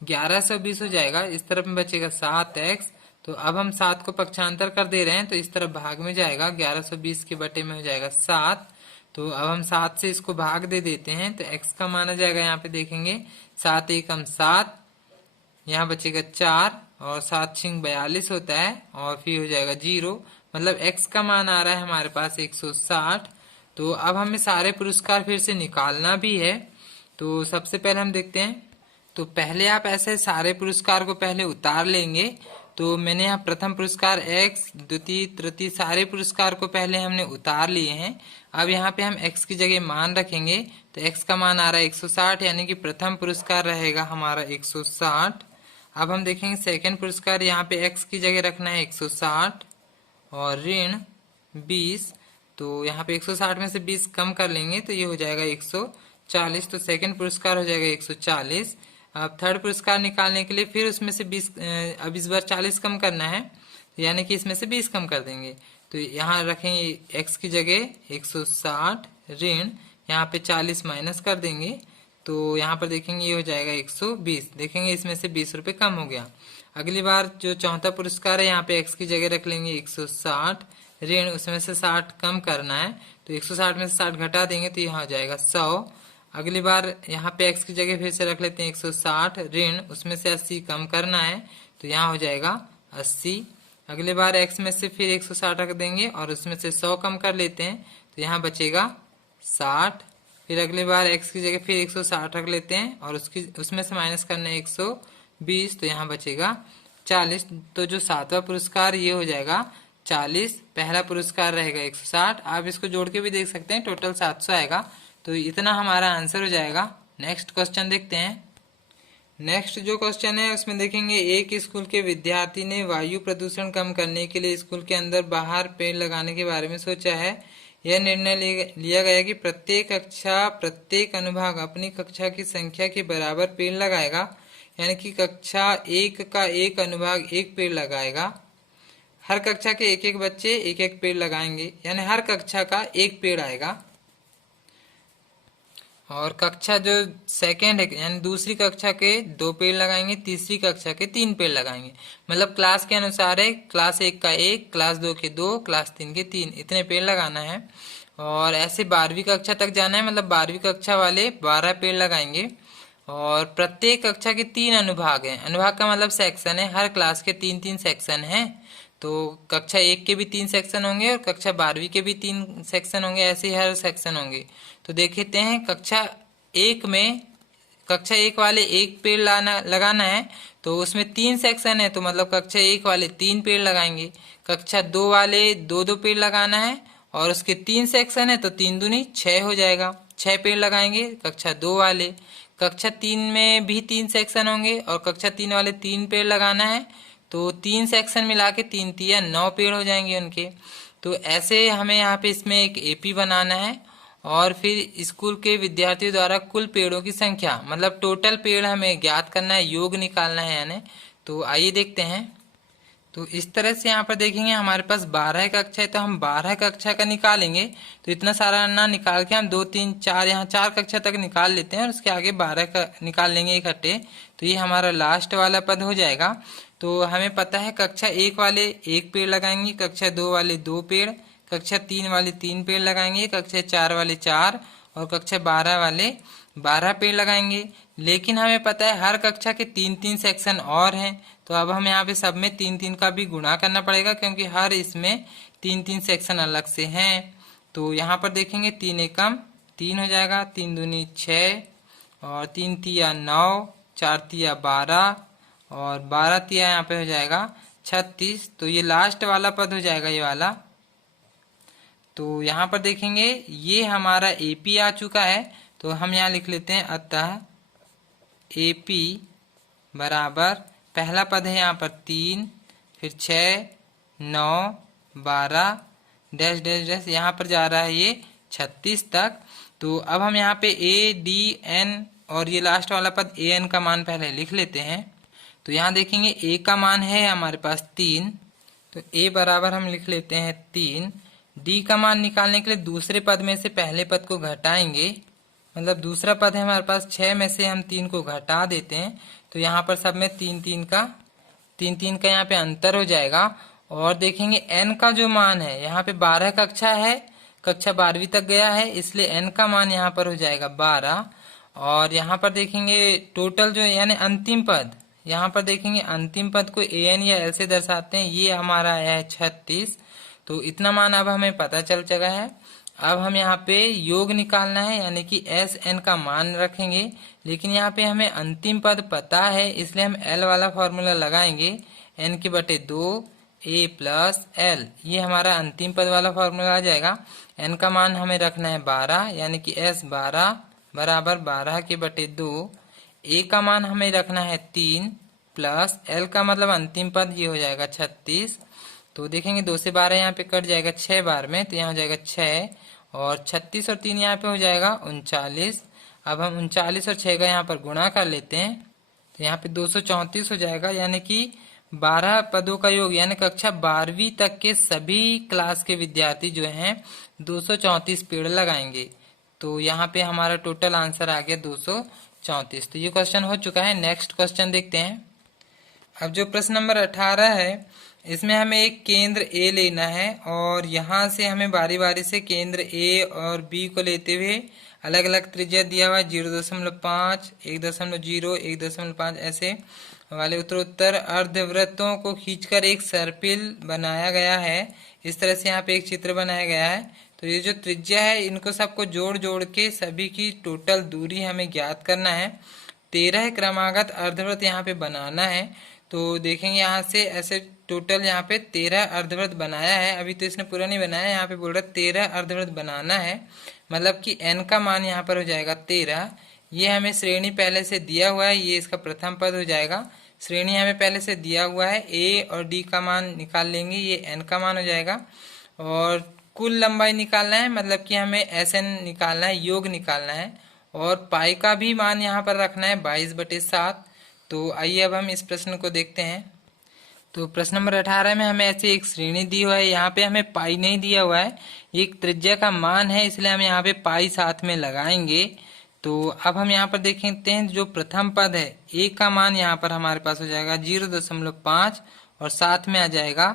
1120 हो जाएगा। इस तरफ में बचेगा 7x। तो अब हम 7 को पक्षांतर कर दे रहे हैं तो इस तरफ भाग में जाएगा, 1120 के बटे में हो जाएगा 7। तो अब हम 7 से इसको भाग दे देते हैं तो x का मान आ जाएगा, यहाँ पे देखेंगे 7 एकम 7, यहाँ बचेगा 4 और 7 छिंग 42 होता है और फिर हो जाएगा 0, मतलब x का मान आ रहा है हमारे पास 160। तो अब हमें सारे पुरस्कार फिर से निकालना भी है। तो सबसे पहले हम देखते हैं, तो पहले आप ऐसे सारे पुरस्कार को पहले उतार लेंगे। तो मैंने यहाँ प्रथम पुरस्कार x, द्वितीय तृतीय सारे पुरस्कार को पहले हमने उतार लिए हैं। अब यहाँ पे हम x की जगह मान रखेंगे तो x का मान आ रहा है 160, यानी कि प्रथम पुरस्कार रहेगा हमारा 160। अब हम देखेंगे सेकंड पुरस्कार, यहाँ पे x की जगह रखना है 160 और ऋण 20। तो यहाँ पे 160 में से 20 कम कर लेंगे तो ये हो जाएगा 140। तो सेकंड पुरस्कार हो जाएगा 140। अब थर्ड पुरस्कार निकालने के लिए फिर उसमें से 20, अब इस बार 40 कम करना है, यानी कि इसमें से 20 कम कर देंगे। तो यहाँ रखेंगे x की जगह 160 ऋण, यहाँ पे 40 माइनस कर देंगे तो यहाँ पर देखेंगे ये हो जाएगा 120। देखेंगे इसमें से 20 रुपये कम हो गया। अगली बार जो चौथा पुरस्कार है यहाँ पे x की जगह रख लेंगे 160 ऋण, उसमें से 60 कम करना है तो 160 में से 60 घटा देंगे तो यहाँ हो जाएगा 100। अगली बार यहाँ पे x की जगह फिर से रख लेते हैं 160 ऋण, उसमें से 80 कम करना है तो यहाँ हो जाएगा 80। अगली बार x में से फिर 160 रख देंगे और उसमें से 100 कम कर लेते हैं तो यहाँ बचेगा 60। फिर अगली बार x की जगह फिर 160 रख लेते हैं और उसमें से माइनस करना है 120 तो यहाँ बचेगा 40। तो जो सातवां पुरस्कार ये हो जाएगा 40, पहला पुरस्कार रहेगा 160। आप इसको जोड़ के भी देख सकते हैं, टोटल 700 आएगा। तो इतना हमारा आंसर हो जाएगा। नेक्स्ट क्वेश्चन देखते हैं। नेक्स्ट जो क्वेश्चन है उसमें देखेंगे, एक स्कूल के विद्यार्थी ने वायु प्रदूषण कम करने के लिए स्कूल के अंदर बाहर पेड़ लगाने के बारे में सोचा है। यह निर्णय लिया गया कि प्रत्येक कक्षा प्रत्येक अनुभाग अपनी कक्षा की संख्या के बराबर पेड़ लगाएगा, यानी कि कक्षा एक का एक अनुभाग एक पेड़ लगाएगा। हर कक्षा के एक एक बच्चे एक एक पेड़ लगाएंगे, यानी हर कक्षा का एक पेड़ आएगा। और कक्षा जो सेकेंड है यानी दूसरी कक्षा के 2 पेड़ लगाएंगे, तीसरी कक्षा के 3 पेड़ लगाएंगे। मतलब क्लास के अनुसार है, क्लास 1 का 1, क्लास 2 के 2, क्लास 3 के 3, इतने पेड़ लगाना है। और ऐसे 12वीं कक्षा तक जाना है, मतलब 12वीं कक्षा वाले 12 पेड़ लगाएंगे। और प्रत्येक कक्षा के 3 अनुभाग हैं। अनुभाग का मतलब सेक्शन है, हर क्लास के 3-3 सेक्शन हैं। तो कक्षा 1 के भी 3 सेक्शन होंगे और कक्षा 12वीं के भी 3 सेक्शन होंगे, ऐसे ही हर सेक्शन होंगे। तो देखते हैं कक्षा 1 वाले 1 पेड़ लगाना है तो उसमें 3 सेक्शन है, तो मतलब कक्षा 1 वाले 3 पेड़ लगाएंगे। कक्षा 2 वाले 2-2 पेड़ लगाना है और उसके 3 सेक्शन है तो 3 दूनी 6 हो जाएगा, 6 पेड़ लगाएंगे कक्षा 2 वाले। कक्षा 3 में भी 3 सेक्शन होंगे और कक्षा 3 वाले 3 पेड़ लगाना है तो 3 सेक्शन मिला के 3 तिया 9 पेड़ हो जाएंगे उनके। तो ऐसे हमें यहाँ पे इसमें एक एपी बनाना है और फिर स्कूल के विद्यार्थियों द्वारा कुल पेड़ों की संख्या, मतलब टोटल पेड़ हमें ज्ञात करना है, योग निकालना है यानी। तो आइए देखते हैं। तो इस तरह से यहाँ पर देखेंगे हमारे पास 12 कक्षा है तो हम 12 कक्षा का निकालेंगे। तो इतना सारा ना निकाल के हम 2 3 4 यहाँ 4 कक्षा तक निकाल लेते हैं और उसके आगे 12 का निकाल लेंगे इकट्ठे। तो ये हमारा लास्ट वाला पद हो जाएगा। तो हमें पता है कक्षा 1 वाले 1 पेड़ लगाएंगे, कक्षा 2 वाले 2 पेड़, कक्षा 3 वाले 3 पेड़ लगाएंगे, कक्षा 4 वाले 4 और कक्षा 12 वाले 12 पेड़ लगाएंगे। लेकिन हमें पता है हर कक्षा के 3-3 सेक्शन और हैं, तो अब हम यहाँ पे सब में 3-3 का भी गुणा करना पड़ेगा क्योंकि हर इसमें 3-3 सेक्शन अलग से हैं। तो यहाँ पर देखेंगे 3 एकम 3 हो जाएगा, 3 दूनी 6 और 3 तिया 9, 4 तिया 12 और 12 तिया यहाँ पे हो जाएगा 36। तो ये लास्ट वाला पद हो जाएगा ये वाला। तो यहाँ पर देखेंगे ये हमारा AP आ चुका है, तो हम यहाँ लिख लेते हैं अतः AP बराबर पहला पद है यहाँ पर 3, फिर 6, 9, 12 डैश डैश डैश, यहाँ पर जा रहा है ये 36 तक। तो अब हम यहाँ पे ADN और ये लास्ट वाला पद AN का मान पहले लिख लेते हैं। तो यहाँ देखेंगे A का मान है हमारे पास 3, तो A बराबर हम लिख लेते हैं 3। D का मान निकालने के लिए दूसरे पद में से पहले पद को घटाएंगे, मतलब दूसरा पद है हमारे पास 6 में से हम 3 को घटा देते हैं, तो यहाँ पर सब में 3 का यहाँ पे अंतर हो जाएगा। और देखेंगे n का जो मान है यहाँ पे 12 कक्षा है, कक्षा 12वीं तक गया है, इसलिए n का मान यहाँ पर हो जाएगा 12। और यहाँ पर देखेंगे टोटल जो यानी अंतिम पद, यहाँ पर देखेंगे अंतिम पद को an या l से दर्शाते हैं, ये हमारा है 36। तो इतना मान अब हमें पता चल चुका है। अब हम यहाँ पे योग निकालना है, यानी कि SN का मान रखेंगे, लेकिन यहाँ पे हमें अंतिम पद पता है, इसलिए हम L वाला फॉर्मूला लगाएंगे, N के बटे 2 A प्लस L, ये हमारा अंतिम पद वाला फॉर्मूला आ जाएगा। N का मान हमें रखना है 12, यानी कि S 12 बराबर 12 के बटे 2, A का मान हमें रखना है 3 प्लस L का मतलब अंतिम पद ये हो जाएगा 36। तो देखेंगे 2 से 12 यहाँ पे कट जाएगा 6 बार में, तो यहाँ हो जाएगा 6, और 36 और 3 यहाँ पे हो जाएगा 39। अब हम 39 और 6 का यहाँ पर गुणा कर लेते हैं, तो यहाँ पे 234 हो जाएगा, यानी कि 12 पदों का योग, यानी कक्षा 12वीं तक के सभी क्लास के विद्यार्थी जो हैं 234 पेड़ लगाएंगे। तो यहाँ पे हमारा टोटल आंसर आ गया 234। तो ये क्वेश्चन हो चुका है। नेक्स्ट क्वेश्चन देखते हैं। अब जो प्रश्न नंबर 18 है, इसमें हमें एक केंद्र A लेना है, और यहाँ से हमें बारी बारी से केंद्र A और B को लेते हुए अलग अलग त्रिज्या दिया हुआ है, 0.5, 1.0, 1.5 ऐसे वाले उत्तरोत्तर अर्धवृत्तों को खींचकर एक सर्पिल बनाया गया है। इस तरह से यहाँ पे एक चित्र बनाया गया है। तो ये जो त्रिज्या है, इनको सबको जोड़ जोड़ के सभी की टोटल दूरी हमें ज्ञात करना है। 13 क्रमागत अर्धवृत्त यहाँ पे बनाना है। तो देखेंगे यहाँ से ऐसे टोटल यहाँ पे 13 अर्धवृत्त बनाया है। अभी तो इसने पूरा नहीं बनाया, यहाँ पे बोल रहा है 13 अर्धवृत्त बनाना है, मतलब कि n का मान यहाँ पर हो जाएगा 13। ये हमें श्रेणी पहले से दिया हुआ है, ये इसका प्रथम पद हो जाएगा। श्रेणी हमें पहले से दिया हुआ है, a और d का मान निकाल लेंगे, ये n का मान हो जाएगा। और कुल लंबाई निकालना है, मतलब कि हमें SN निकालना है, योग निकालना है। और पाई का भी मान यहाँ पर रखना है 22/7। तो आइए अब हम इस प्रश्न को देखते हैं। तो प्रश्न नंबर 18 में हमें ऐसी एक श्रेणी दी हुआ है, यहाँ पे हमें पाई नहीं दिया हुआ है, एक त्रिज्या का मान है, इसलिए हम यहाँ पे पाई साथ में लगाएंगे। तो अब हम यहाँ पर देखते हैं जो प्रथम पद है, a का मान यहाँ पर हमारे पास हो जाएगा 0.5 और साथ में आ जाएगा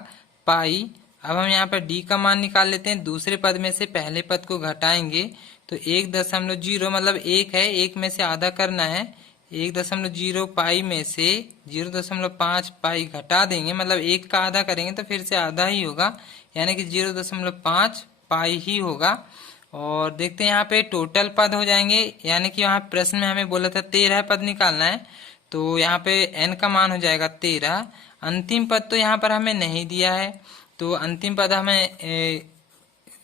पाई। अब हम यहाँ पर d का मान निकाल लेते हैं, दूसरे पद में से पहले पद को घटाएंगे, तो 1.0 मतलब 1 है, 1 में से आधा करना है, 1.0 पाई में से 0.5 पाई घटा देंगे, मतलब 1 का आधा करेंगे तो फिर से आधा ही होगा, यानी कि 0.5 पाई ही होगा। और देखते हैं यहाँ पे टोटल पद हो जाएंगे, यानी कि यहाँ प्रश्न में हमें बोला था 13 पद निकालना है, तो यहाँ पे n का मान हो जाएगा 13। अंतिम पद तो यहाँ पर हमें नहीं दिया है, तो अंतिम पद हमें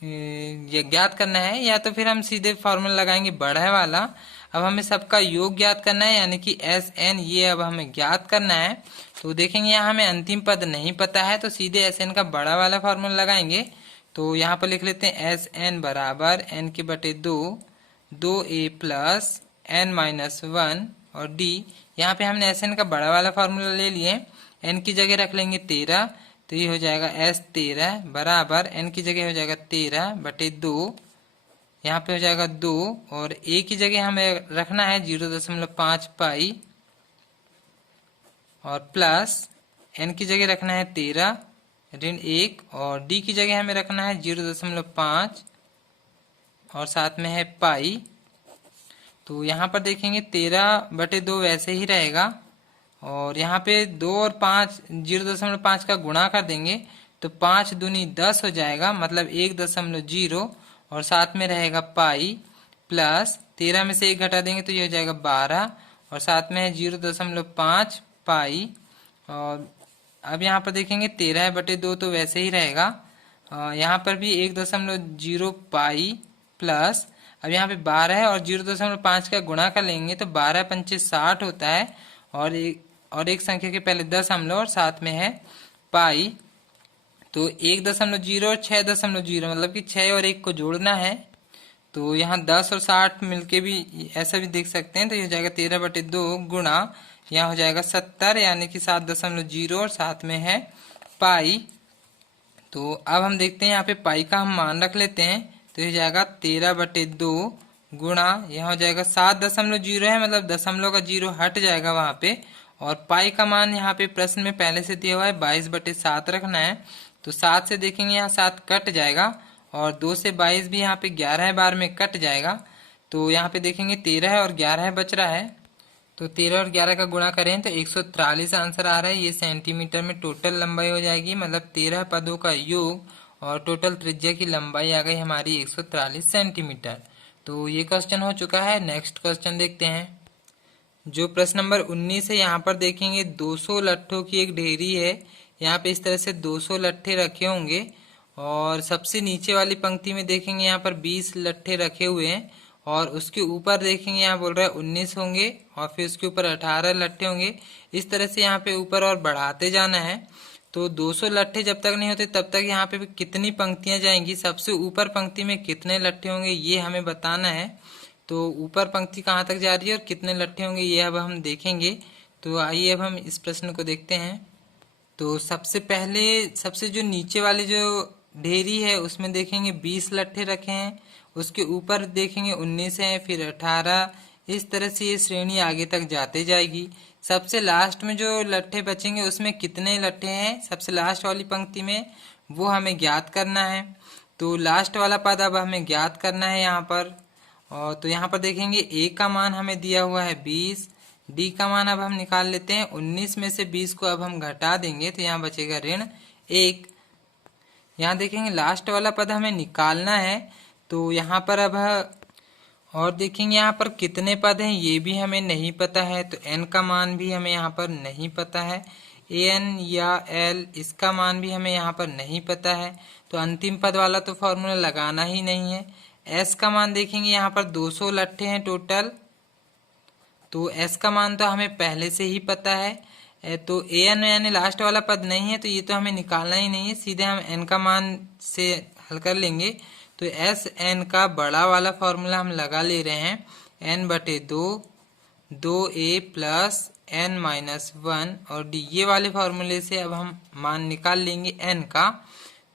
ये ज्ञात करना है, या तो फिर हम सीधे फॉर्मूला लगाएंगे बड़ा वाला। अब हमें सबका योग ज्ञात करना है, यानी कि SN, ये अब हमें ज्ञात करना है। तो देखेंगे यहाँ हमें अंतिम पद नहीं पता है, तो सीधे SN का बड़ा वाला फॉर्मूला लगाएंगे। तो यहाँ पर लिख लेते हैं SN बराबर n के बटे 2, 2a प्लस n-1 और d। यहाँ पे हमने SN का बड़ा वाला फॉर्मूला ले लिए, n की जगह रख लेंगे 13, तो ये हो जाएगा S13 बराबर n की जगह हो जाएगा 13/2, यहाँ पे हो जाएगा 2, और a की जगह हमें रखना है 0.5 पाई, और प्लस n की जगह रखना है 13 ऋण 1, और d की जगह हमें रखना है 0.5 और साथ में है पाई। तो यहाँ पर देखेंगे 13/2 वैसे ही रहेगा, और यहाँ पे 2 और 5 0.5 का गुणा कर देंगे, तो 5 दूनी 10 हो जाएगा, मतलब 1.0, और साथ में रहेगा पाई, प्लस 13 में से 1 घटा देंगे तो ये हो जाएगा 12, और साथ में है 0.5 पाई। और अब यहाँ पर देखेंगे 13/2 तो वैसे ही रहेगा, यहाँ पर भी 1.0 पाई प्लस, अब यहाँ पे 12 है और 0.5 का गुणा कर लेंगे तो 12 पंचे 60 होता है, और एक संख्या के पहले दशमलव और साथ में है पाई। तो 1.0 और 6.0 मतलब कि 6 और 1 को जोड़ना है। तो यहाँ 10 और 60 मिलके भी ऐसा भी देख सकते हैं, तो ये हो जाएगा 13/2 गुणा यहाँ हो जाएगा 70 यानी कि 7.0 और साथ में है पाई। तो अब हम देखते हैं यहाँ पे पाई का हम मान रख लेते हैं, तो ये हो जाएगा 13/2 गुणा यहाँ हो जाएगा 7.0 है, मतलब दशमलव का 0 हट जाएगा वहां पे, और पाई का मान यहाँ पे प्रश्न में पहले से दिया हुआ है 22/7 रखना है। तो 7 से देखेंगे यहाँ 7 कट जाएगा, और 2 से 22 भी यहाँ पे 11 बार में कट जाएगा। तो यहाँ पे देखेंगे 13 है और 11 बच रहा है, तो 13 और 11 का गुणा करें तो 143 आंसर आ रहा है। ये सेंटीमीटर में टोटल लंबाई हो जाएगी, मतलब 13 पदों का योग, और टोटल त्रिज्या की लंबाई आ गई हमारी 143 सेंटीमीटर। तो ये क्वेश्चन हो चुका है। नेक्स्ट क्वेश्चन देखते हैं, जो प्रश्न नंबर 19 है। यहाँ पर देखेंगे 200 लट्ठों की एक ढेरी है। यहाँ पे इस तरह से 200 लट्ठे रखे होंगे, और सबसे नीचे वाली पंक्ति में देखेंगे यहाँ पर 20 लट्ठे रखे हुए हैं, और उसके ऊपर देखेंगे यहाँ बोल रहा है 19 होंगे, और फिर उसके ऊपर 18 लट्ठे होंगे। इस तरह से यहाँ पे ऊपर और बढ़ाते जाना है। तो 200 लट्ठे जब तक नहीं होते तब तक यहाँ पे कितनी पंक्तियां जाएंगी, सबसे ऊपर पंक्ति में कितने लट्ठे होंगे ये हमें बताना है। तो ऊपर पंक्ति कहाँ तक जा रही है और कितने लट्ठे होंगे ये अब हम देखेंगे। तो आइए अब हम इस प्रश्न को देखते हैं। तो सबसे पहले सबसे जो नीचे वाली जो ढेरी है उसमें देखेंगे 20 लट्ठे रखे हैं, उसके ऊपर देखेंगे 19 है, फिर 18। इस तरह से ये श्रेणी आगे तक जाते जाएगी। सबसे लास्ट में जो लट्ठे बचेंगे उसमें कितने लट्ठे हैं सबसे लास्ट वाली पंक्ति में, वो हमें ज्ञात करना है। तो लास्ट वाला पद अब हमें ज्ञात करना है यहाँ पर। और तो यहाँ पर देखेंगे ए का मान हमें दिया हुआ है 20, डी का मान अब हम निकाल लेते हैं। 19 में से 20 को अब हम घटा देंगे तो यहाँ बचेगा ऋण 1। यहाँ देखेंगे लास्ट वाला पद हमें निकालना है, तो यहाँ पर अब और देखेंगे यहाँ पर कितने पद हैं ये भी हमें नहीं पता है, तो n का मान भी हमें यहाँ पर नहीं पता है, an या l इसका मान भी हमें यहाँ पर नहीं पता है। तो अंतिम पद वाला तो फॉर्मूला लगाना ही नहीं है। s का मान देखेंगे यहाँ पर 200 लट्ठे हैं टोटल, तो s का मान तो हमें पहले से ही पता है। तो an यानी लास्ट वाला पद नहीं है, तो ये तो हमें निकालना ही नहीं है, सीधे हम n का मान से हल कर लेंगे। तो एस एन का बड़ा वाला फॉर्मूला हम लगा ले रहे हैं, n/2 2a प्लस n-1 और d, ये वाले फॉर्मूले से अब हम मान निकाल लेंगे n का।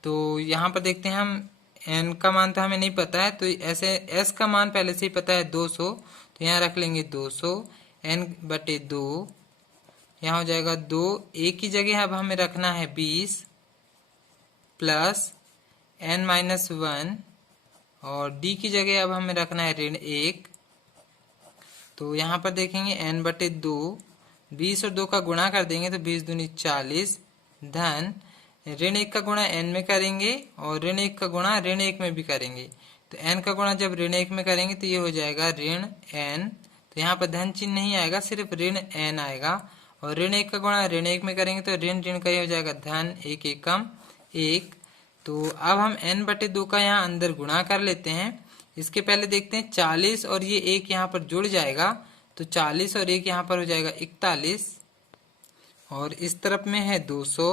तो यहाँ पर देखते हैं हम n का मान तो हमें नहीं पता है, तो ऐसे s का मान पहले से ही पता है 200, तो यहाँ रख लेंगे 200 n/2, यहाँ हो जाएगा 2, a की जगह अब हमें रखना है 20 प्लस n-1, और d की जगह अब हमें रखना है ऋण 1। तो यहाँ पर देखेंगे n/2, 20 और 2 का गुणा कर देंगे तो 20 दूनी 40 धन ऋण 1 का गुणा n में करेंगे और ऋण 1 का गुणा ऋण 1 में भी करेंगे। तो n का गुणा जब ऋण 1 में करेंगे तो ये हो जाएगा ऋण n। तो यहाँ पर धन चिन्ह नहीं आएगा, सिर्फ ऋण n आएगा, और ऋण 1 का गुणा ऋण 1 में करेंगे तो ऋण ऋण का ये हो जाएगा धन 1 एकम 1। तो अब हम n/2 का यहाँ अंदर गुणा कर लेते हैं। इसके पहले देखते हैं 40 और ये 1 यहाँ पर जुड़ जाएगा, तो 40 और 1 यहाँ पर हो जाएगा 41, और इस तरफ में है 200,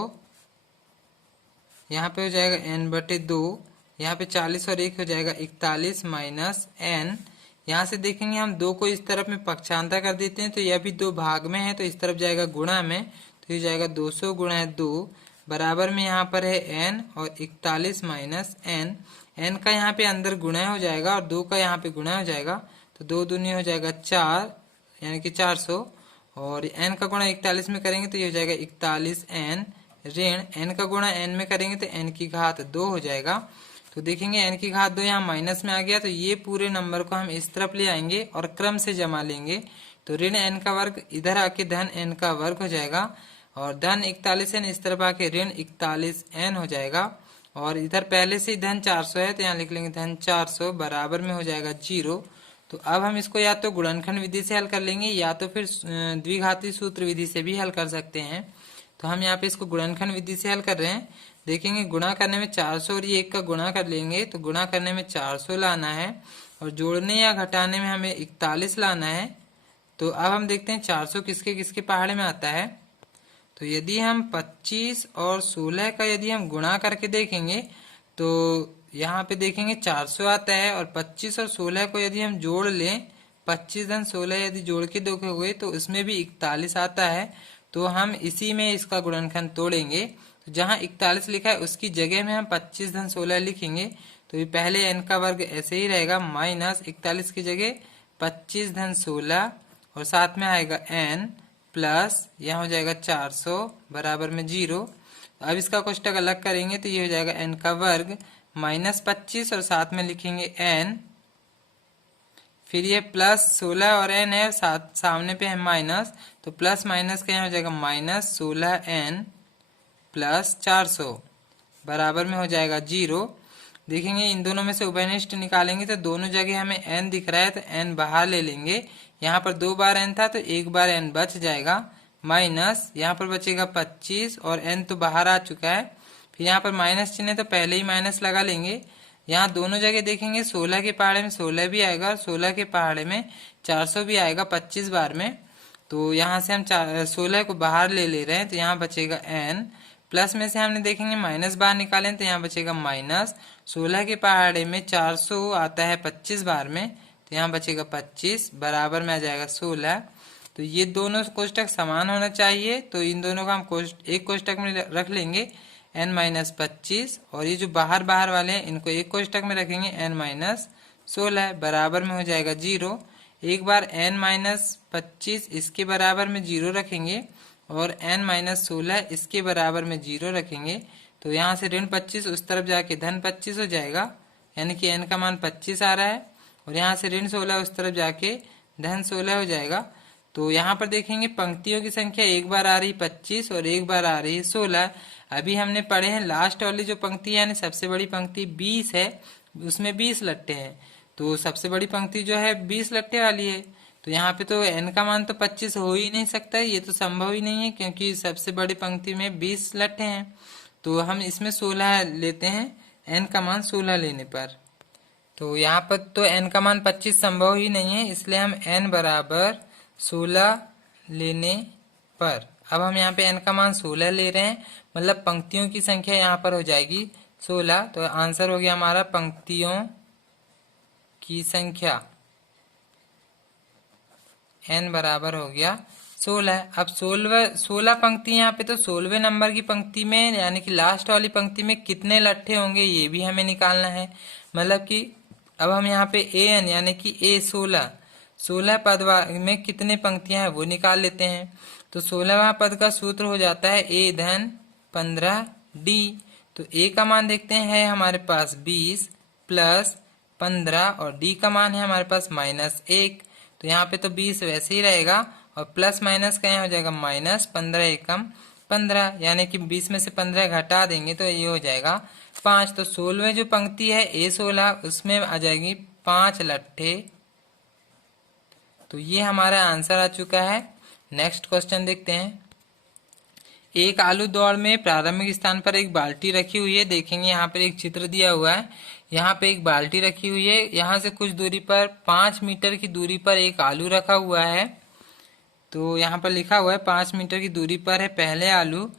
यहाँ पे हो जाएगा n/2, यहाँ पे 40 और 1 हो जाएगा 41 माइनस n। यहाँ से देखेंगे हम 2 को इस तरफ में पक्षांतर कर देते हैं, तो यह भी 2 भाग में है, तो इस तरफ जाएगा गुणा में, तो ये जाएगा 200 गुणा 2 बराबर में यहाँ पर है n और 41 माइनस n। n का यहाँ पे अंदर गुणा हो जाएगा और 2 का यहाँ पे गुणा हो जाएगा, तो 2 दूनी हो जाएगा 4 यानी कि 400, और n का गुणा 41 में करेंगे तो ये हो जाएगा 41n ऋण n का गुणा n में करेंगे तो n की घात 2 हो जाएगा। तो देखेंगे n की घात 2 यहाँ माइनस में आ गया, तो ये पूरे नंबर को हम इस तरफ ले आएंगे और क्रम से जमा लेंगे। तो ऋण n का वर्ग इधर आके धन n का वर्ग हो जाएगा, और धन 41n इस तरफ आके ऋण 41n हो जाएगा, और इधर पहले से ही धन 400 है तो यहाँ लिख लेंगे धन 400 बराबर में हो जाएगा 0। तो अब हम इसको या तो गुणनखंड विधि से हल कर लेंगे या तो फिर द्विघाती सूत्र विधि से भी हल कर सकते हैं। तो हम यहाँ पे इसको गुणनखंड विधि से हल कर रहे हैं। देखेंगे गुणा करने में 400 और ये 1 का गुणा कर लेंगे तो गुणा करने में 400 लाना है और जोड़ने या घटाने में हमें 41 लाना है। तो अब हम देखते हैं 400 किसके किसके पहाड़े में आता है। तो यदि हम 25 और 16 का यदि हम गुणा करके देखेंगे तो यहाँ पे देखेंगे 400 आता है और 25 और 16 को यदि हम जोड़ लें, 25 धन 16 यदि जोड़ के देखोगे तो इसमें भी 41 आता है। तो हम इसी में इसका गुणनखंड तोड़ेंगे। तो जहाँ 41 लिखा है उसकी जगह में हम 25 धन 16 लिखेंगे। तो ये पहले n का वर्ग ऐसे ही रहेगा, माइनस 41 की जगह 25 धन 16 और साथ में आएगा n प्लस यहाँ हो जाएगा 400 बराबर में 0। अब इसका कोष्टक अलग करेंगे तो ये हो जाएगा n का वर्ग माइनस 25 और साथ में लिखेंगे n, फिर ये प्लस 16 और n है, साथ सामने पे है माइनस, तो प्लस माइनस का यहाँ हो जाएगा माइनस 16n प्लस 400 बराबर में हो जाएगा 0। देखेंगे इन दोनों में से उभयनिष्ठ निकालेंगे तो दोनों जगह हमें n दिख रहा है तो n बाहर ले लेंगे। यहाँ पर 2 बार n था तो 1 बार n बच जाएगा, माइनस यहाँ पर बचेगा 25 और n तो बाहर आ चुका है। फिर यहाँ पर माइनस चिन्ह है तो पहले ही माइनस लगा लेंगे। यहाँ दोनों जगह देखेंगे 16 के पहाड़े में 16 भी आएगा और 16 के पहाड़े में 400 भी आएगा 25 बार में। तो यहाँ से हम 16 को बाहर ले रहे हैं तो यहाँ बचेगा n, प्लस में से हमने देखेंगे माइनस बाहर निकालें तो यहाँ बचेगा माइनस। 16 के पहाड़े में 400 आता है 25 बार में तो यहाँ बचेगा 25 बराबर में आ जाएगा 16। तो ये दोनों कोष्टक समान होना चाहिए तो इन दोनों का हम एक कोष्टक में रख लेंगे n माइनस 25 और ये जो बाहर बाहर वाले हैं इनको एक कोष्टक में रखेंगे n माइनस 16 बराबर में हो जाएगा 0। एक बार n माइनस 25 इसके बराबर में 0 रखेंगे और n माइनस 16 इसके बराबर में 0 रखेंगे तो यहाँ से ऋण 25 उस तरफ जाके धन 25 हो जाएगा, यानी कि n का मान 25 आ रहा है और यहाँ से ऋण 16 उस तरफ जाके धन 16 हो जाएगा। तो यहाँ पर देखेंगे पंक्तियों की संख्या एक बार आ रही 25 और एक बार आ रही है 16। अभी हमने पढ़े हैं लास्ट वाली जो पंक्ति यानी सबसे बड़ी पंक्ति 20 है, उसमें 20 लट्टे हैं, तो सबसे बड़ी पंक्ति जो है 20 लट्टे वाली है। तो यहाँ पे तो n का मान तो 25 हो ही नहीं सकता, ये तो संभव ही नहीं है क्योंकि सबसे बड़ी पंक्ति में 20 लट्टे हैं। तो हम इसमें 16 लेते हैं n का मान 16 लेने पर। तो यहाँ पर तो n का मान 25 संभव ही नहीं है, इसलिए हम n बराबर 16 लेने पर। अब हम यहाँ पे n का मान 16 ले रहे हैं, मतलब पंक्तियों की संख्या यहाँ पर हो जाएगी 16। तो आंसर हो गया हमारा पंक्तियों की संख्या n बराबर हो गया 16। अब 16 पंक्ति यहाँ पे तो 16वें नंबर की पंक्ति में यानी कि लास्ट वाली पंक्ति में कितने लट्ठे होंगे ये भी हमें निकालना है। मतलब कि अब हम यहाँ पे an यानी कि a16 पद में कितने पंक्तियां हैं वो निकाल लेते हैं। तो 16वां पद का सूत्र हो जाता है a धन 15d। तो a का मान देखते हैं हमारे पास 20 प्लस 15 और d का मान है हमारे पास -1। तो यहाँ पे तो 20 वैसे ही रहेगा और प्लस माइनस का यहाँ हो जाएगा माइनस 15 एकम 15, यानी कि 20 में से 15 घटा देंगे तो ये हो जाएगा 5। तो 16वें जो पंक्ति है A16 उसमें आ जाएगी 5 लट्ठे। तो ये हमारा आंसर आ चुका है। नेक्स्ट क्वेश्चन देखते हैं। एक आलू दौड़ में प्रारंभिक स्थान पर एक बाल्टी रखी हुई है। देखेंगे यहाँ पर एक चित्र दिया हुआ है, यहाँ पे एक बाल्टी रखी हुई है, यहाँ से कुछ दूरी पर 5 मीटर की दूरी पर एक आलू रखा हुआ है। तो यहाँ पर लिखा हुआ है 5 मीटर की दूरी पर है पहले आलू।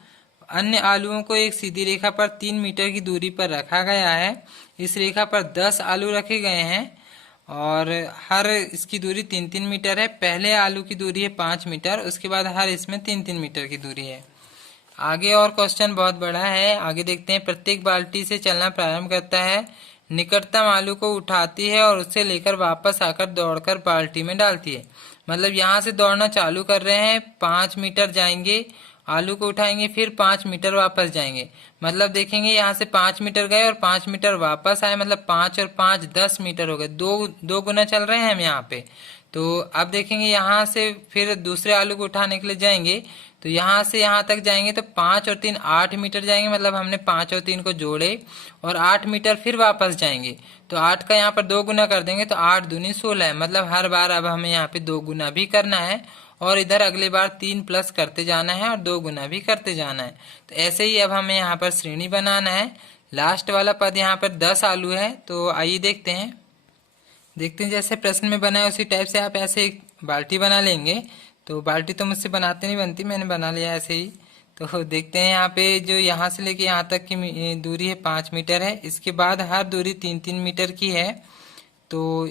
अन्य आलूओं को एक सीधी रेखा पर 3 मीटर की दूरी पर रखा गया है। इस रेखा पर 10 आलू रखे गए हैं और हर इसकी दूरी 3-3 मीटर है। पहले आलू की दूरी है 5 मीटर, उसके बाद हर इसमें 3-3 मीटर की दूरी है। आगे और क्वेश्चन बहुत बड़ा है, आगे देखते हैं। प्रत्येक बाल्टी से चलना प्रारंभ करता है, निकटतम आलू को उठाती है और उससे लेकर वापस आकर दौड़कर बाल्टी में डालती है। मतलब यहाँ से दौड़ना चालू कर रहे हैं, 5 मीटर जाएंगे, आलू को उठाएंगे, फिर 5 मीटर वापस जाएंगे। मतलब देखेंगे यहाँ से 5 मीटर गए और 5 मीटर वापस आए, मतलब 5 और 5 10 मीटर हो गए। दो गुना चल रहे हैं हम यहाँ पे। तो अब देखेंगे यहाँ से फिर दूसरे आलू को उठाने के लिए जाएंगे, तो यहाँ से यहाँ तक जाएंगे तो 5 और 3 8 मीटर जाएंगे। मतलब हमने 5 और 3 को जोड़े और 8 मीटर फिर वापस जाएंगे। तो 8 का यहाँ पर 2 गुना कर देंगे तो 8 दूनी 16 है। मतलब हर बार अब हमें यहाँ पे 2 गुना भी करना है और इधर अगली बार 3 प्लस करते जाना है और 2 गुना भी करते जाना है। तो ऐसे ही अब हमें यहाँ पर श्रेणी बनाना है। लास्ट वाला पद यहाँ पर 10 आलू है, तो आइए देखते हैं। जैसे प्रश्न में बना है उसी टाइप से आप ऐसे एक बाल्टी बना लेंगे। तो बाल्टी तो मुझसे बनाते नहीं बनती, मैंने बना लिया ऐसे ही। तो देखते हैं यहाँ पे जो यहाँ से लेके यहाँ तक की दूरी है 5 मीटर है। इसके बाद हर दूरी 3-3 मीटर की है। तो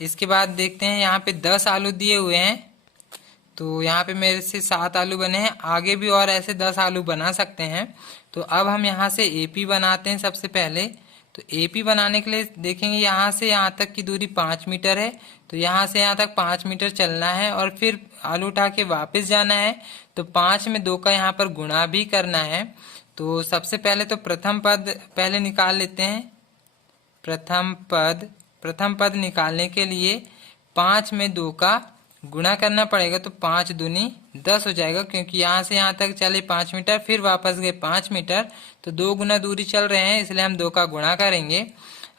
इसके बाद देखते हैं यहाँ पे 10 आलू दिए हुए हैं, तो यहाँ पे मेरे से 7 आलू बने हैं। आगे भी और ऐसे 10 आलू बना सकते हैं। तो अब हम यहाँ से एपी बनाते हैं सबसे पहले। तो एपी बनाने के लिए देखेंगे यहाँ से यहाँ तक की दूरी 5 मीटर है, तो यहाँ से यहाँ तक 5 मीटर चलना है और फिर आलू उठा के वापस जाना है। तो 5 में 2 का यहाँ पर गुणा भी करना है। तो सबसे पहले तो प्रथम पद पहले निकाल लेते हैं। प्रथम पद निकालने के लिए 5 में 2 का गुणा करना पड़ेगा। तो 5 दूनी 10 हो जाएगा, क्योंकि यहाँ से यहाँ तक चले 5 मीटर, फिर वापस गए 5 मीटर, तो 2 गुना दूरी चल रहे हैं, इसलिए हम 2 का गुणा करेंगे।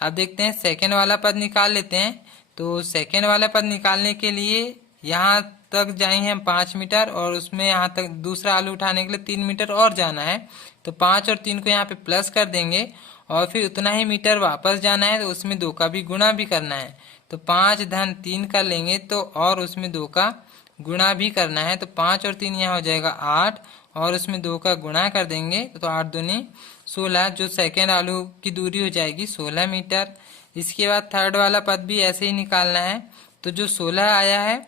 अब देखते हैं सेकेंड वाला पद निकाल लेते हैं। तो सेकेंड वाला पद निकालने के लिए यहाँ तक जाएंगे हम 5 मीटर और उसमें यहाँ तक दूसरा आलू उठाने के लिए 3 मीटर और जाना है। तो 5 और 3 को यहाँ पे प्लस कर देंगे और फिर उतना ही मीटर वापस जाना है, तो उसमें 2 का भी गुणा भी करना है। तो 5 धन 3 कर लेंगे तो और उसमें 2 का गुणा भी करना है। तो 5 और 3 यहाँ हो जाएगा 8 और उसमें 2 का गुणा कर देंगे तो 8 दूनी 16, जो सेकेंड आलू की दूरी हो जाएगी 16 मीटर। इसके बाद थर्ड वाला पद भी ऐसे ही निकालना है। तो जो 16 आया है,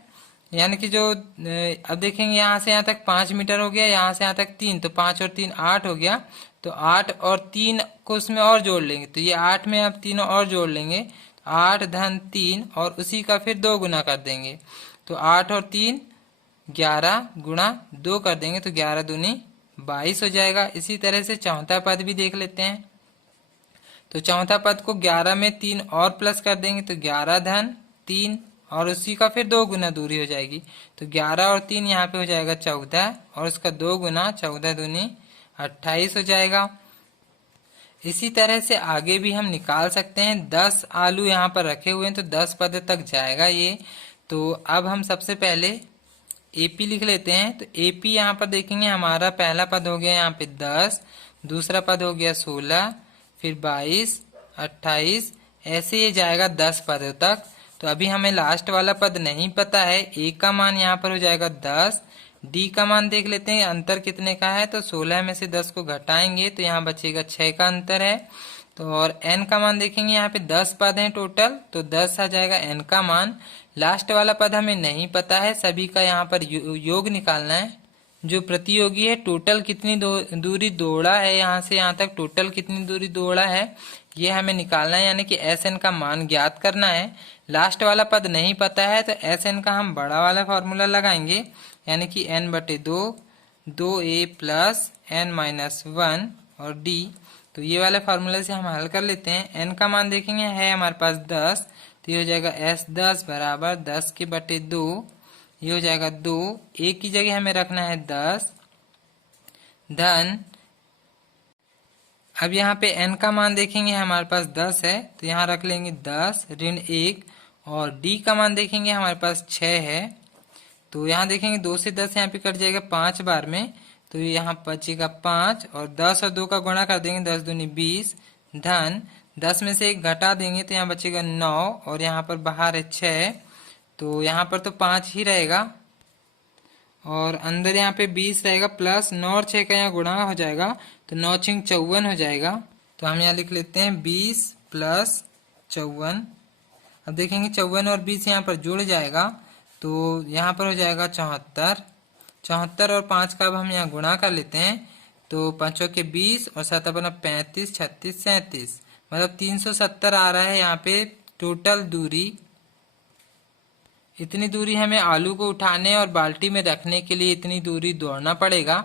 यानी कि जो अब देखेंगे यहाँ से यहाँ तक 5 मीटर हो गया, यहाँ से यहाँ तक 3, तो 5 और 3 8 हो गया। तो 8 और 3 को उसमें और जोड़ लेंगे, तो ये 8 में अब 3 और जोड़ लेंगे, 8 धन 3 और उसी का फिर 2 गुना कर देंगे। तो 8 और 3 11 गुणा 2 कर देंगे, तो 11 दूनी 22 हो जाएगा। इसी तरह से चौथा पद भी देख लेते हैं। तो चौथा पद को 11 में 3 और प्लस कर देंगे, तो 11 धन 3 और उसी का फिर 2 गुना दूरी हो जाएगी। तो 11 और 3 यहाँ पे हो जाएगा 14 और उसका 2 गुना 14 दूनी 28 हो जाएगा। इसी तरह से आगे भी हम निकाल सकते हैं। 10 आलू यहाँ पर रखे हुए हैं, तो 10 पद तक जाएगा ये। तो अब हम सबसे पहले एपी लिख लेते हैं। तो एपी यहाँ पर देखेंगे हमारा पहला पद हो गया यहाँ पे 10, दूसरा पद हो गया 16, फिर 22, 28, ऐसे ये जाएगा 10 पदों तक। तो अभी हमें लास्ट वाला पद नहीं पता है। ए का मान यहाँ पर हो जाएगा 10, डी का मान देख लेते हैं अंतर कितने का है। तो 16 में से 10 को घटाएंगे तो यहाँ बचेगा 6 का अंतर है। तो और एन का मान देखेंगे यहाँ पे 10 पद हैं टोटल, तो 10 आ जाएगा एन का मान। लास्ट वाला पद हमें नहीं पता है, सभी का यहाँ पर योग निकालना है। जो प्रतियोगी है टोटल कितनी दूरी दौड़ा है, यहाँ से यहाँ तक टोटल कितनी दूरी दौड़ा है ये हमें निकालना है, यानी कि एस एन का मान ज्ञात करना है। लास्ट वाला पद नहीं पता है, तो एस एन का हम बड़ा वाला फॉर्मूला लगाएंगे, यानी कि n बटे 2, 2a प्लस n माइनस 1 और d। तो ये वाले फार्मूले से हम हल कर लेते हैं। n का मान देखेंगे है हमारे पास 10, तो ये हो जाएगा s10 बराबर 10 के बटे 2, ये हो जाएगा 2। a की जगह हमें रखना है 10 धन, अब यहाँ पे n का मान देखेंगे हमारे पास 10 है, तो यहाँ रख लेंगे 10 ऋण 1, और d का मान देखेंगे हमारे पास 6 है, तो यहाँ देखेंगे 2 से 10 यहाँ पे कट जाएगा 5 बार में, तो यहाँ बचेगा 5 और 10 और 2 का गुणा कर देंगे, 10 दूनी 20 धन 10 में से 1 घटा देंगे तो यहाँ बचेगा 9 और यहाँ पर बाहर है 6, तो यहाँ पर तो 5 ही रहेगा और अंदर यहाँ पे 20 रहेगा प्लस 9 और 6 का यहाँ गुणा हो जाएगा, तो 9 छिंग 54 हो जाएगा। तो हम यहाँ लिख लेते हैं 20 प्लस 54। अब देखेंगे 54 और 20 यहाँ पर जुड़ जाएगा, तो यहाँ पर हो जाएगा 74। 74 और 5 का अब हम यहाँ गुणा कर लेते हैं, तो 5 के 20 और 7 अपना 35, 36, 37, मतलब 370 आ रहा है यहाँ पे टोटल दूरी। इतनी दूरी हमें आलू को उठाने और बाल्टी में रखने के लिए इतनी दूरी दौड़ना पड़ेगा।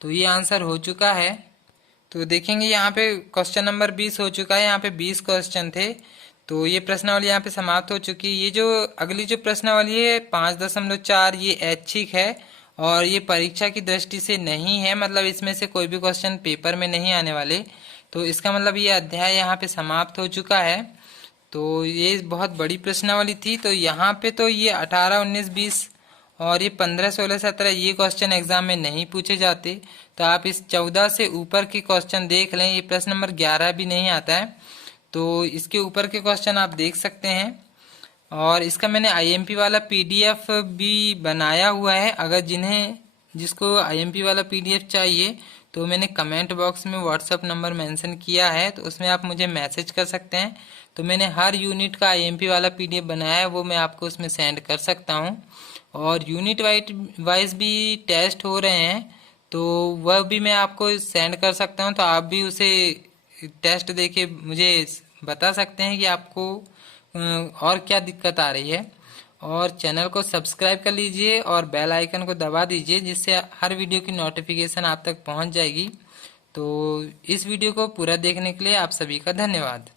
तो ये आंसर हो चुका है। तो देखेंगे यहाँ पे क्वेश्चन नंबर 20 हो चुका है। यहाँ पे 20 क्वेश्चन थे, तो ये प्रश्नावली यहाँ पे समाप्त हो चुकी है। ये जो अगली जो प्रश्नावली है 5.4 ये ऐच्छिक है और ये परीक्षा की दृष्टि से नहीं है, मतलब इसमें से कोई भी क्वेश्चन पेपर में नहीं आने वाले। तो इसका मतलब ये अध्याय यहाँ पे समाप्त हो चुका है। तो ये बहुत बड़ी प्रश्नावली थी। तो यहाँ पे तो ये 18, 19, 20 और ये 15, 16, 17 ये क्वेश्चन एग्जाम में नहीं पूछे जाते। तो आप इस 14 से ऊपर के क्वेश्चन देख लें। ये प्रश्न नंबर 11 भी नहीं आता है, तो इसके ऊपर के क्वेश्चन आप देख सकते हैं। और इसका मैंने आईएमपी वाला पीडीएफ भी बनाया हुआ है। अगर जिसको आईएमपी वाला पीडीएफ चाहिए तो मैंने कमेंट बॉक्स में व्हाट्सएप नंबर मेंशन किया है, तो उसमें आप मुझे मैसेज कर सकते हैं। तो मैंने हर यूनिट का आईएमपी वाला पीडीएफ बनाया है, वो मैं आपको उसमें सेंड कर सकता हूँ। और यूनिट वाइज भी टेस्ट हो रहे हैं, तो वह भी मैं आपको सेंड कर सकता हूँ। तो आप भी उसे टेस्ट देके मुझे बता सकते हैं कि आपको और क्या दिक्कत आ रही है। और चैनल को सब्सक्राइब कर लीजिए और बेल आइकन को दबा दीजिए, जिससे हर वीडियो की नोटिफिकेशन आप तक पहुंच जाएगी। तो इस वीडियो को पूरा देखने के लिए आप सभी का धन्यवाद।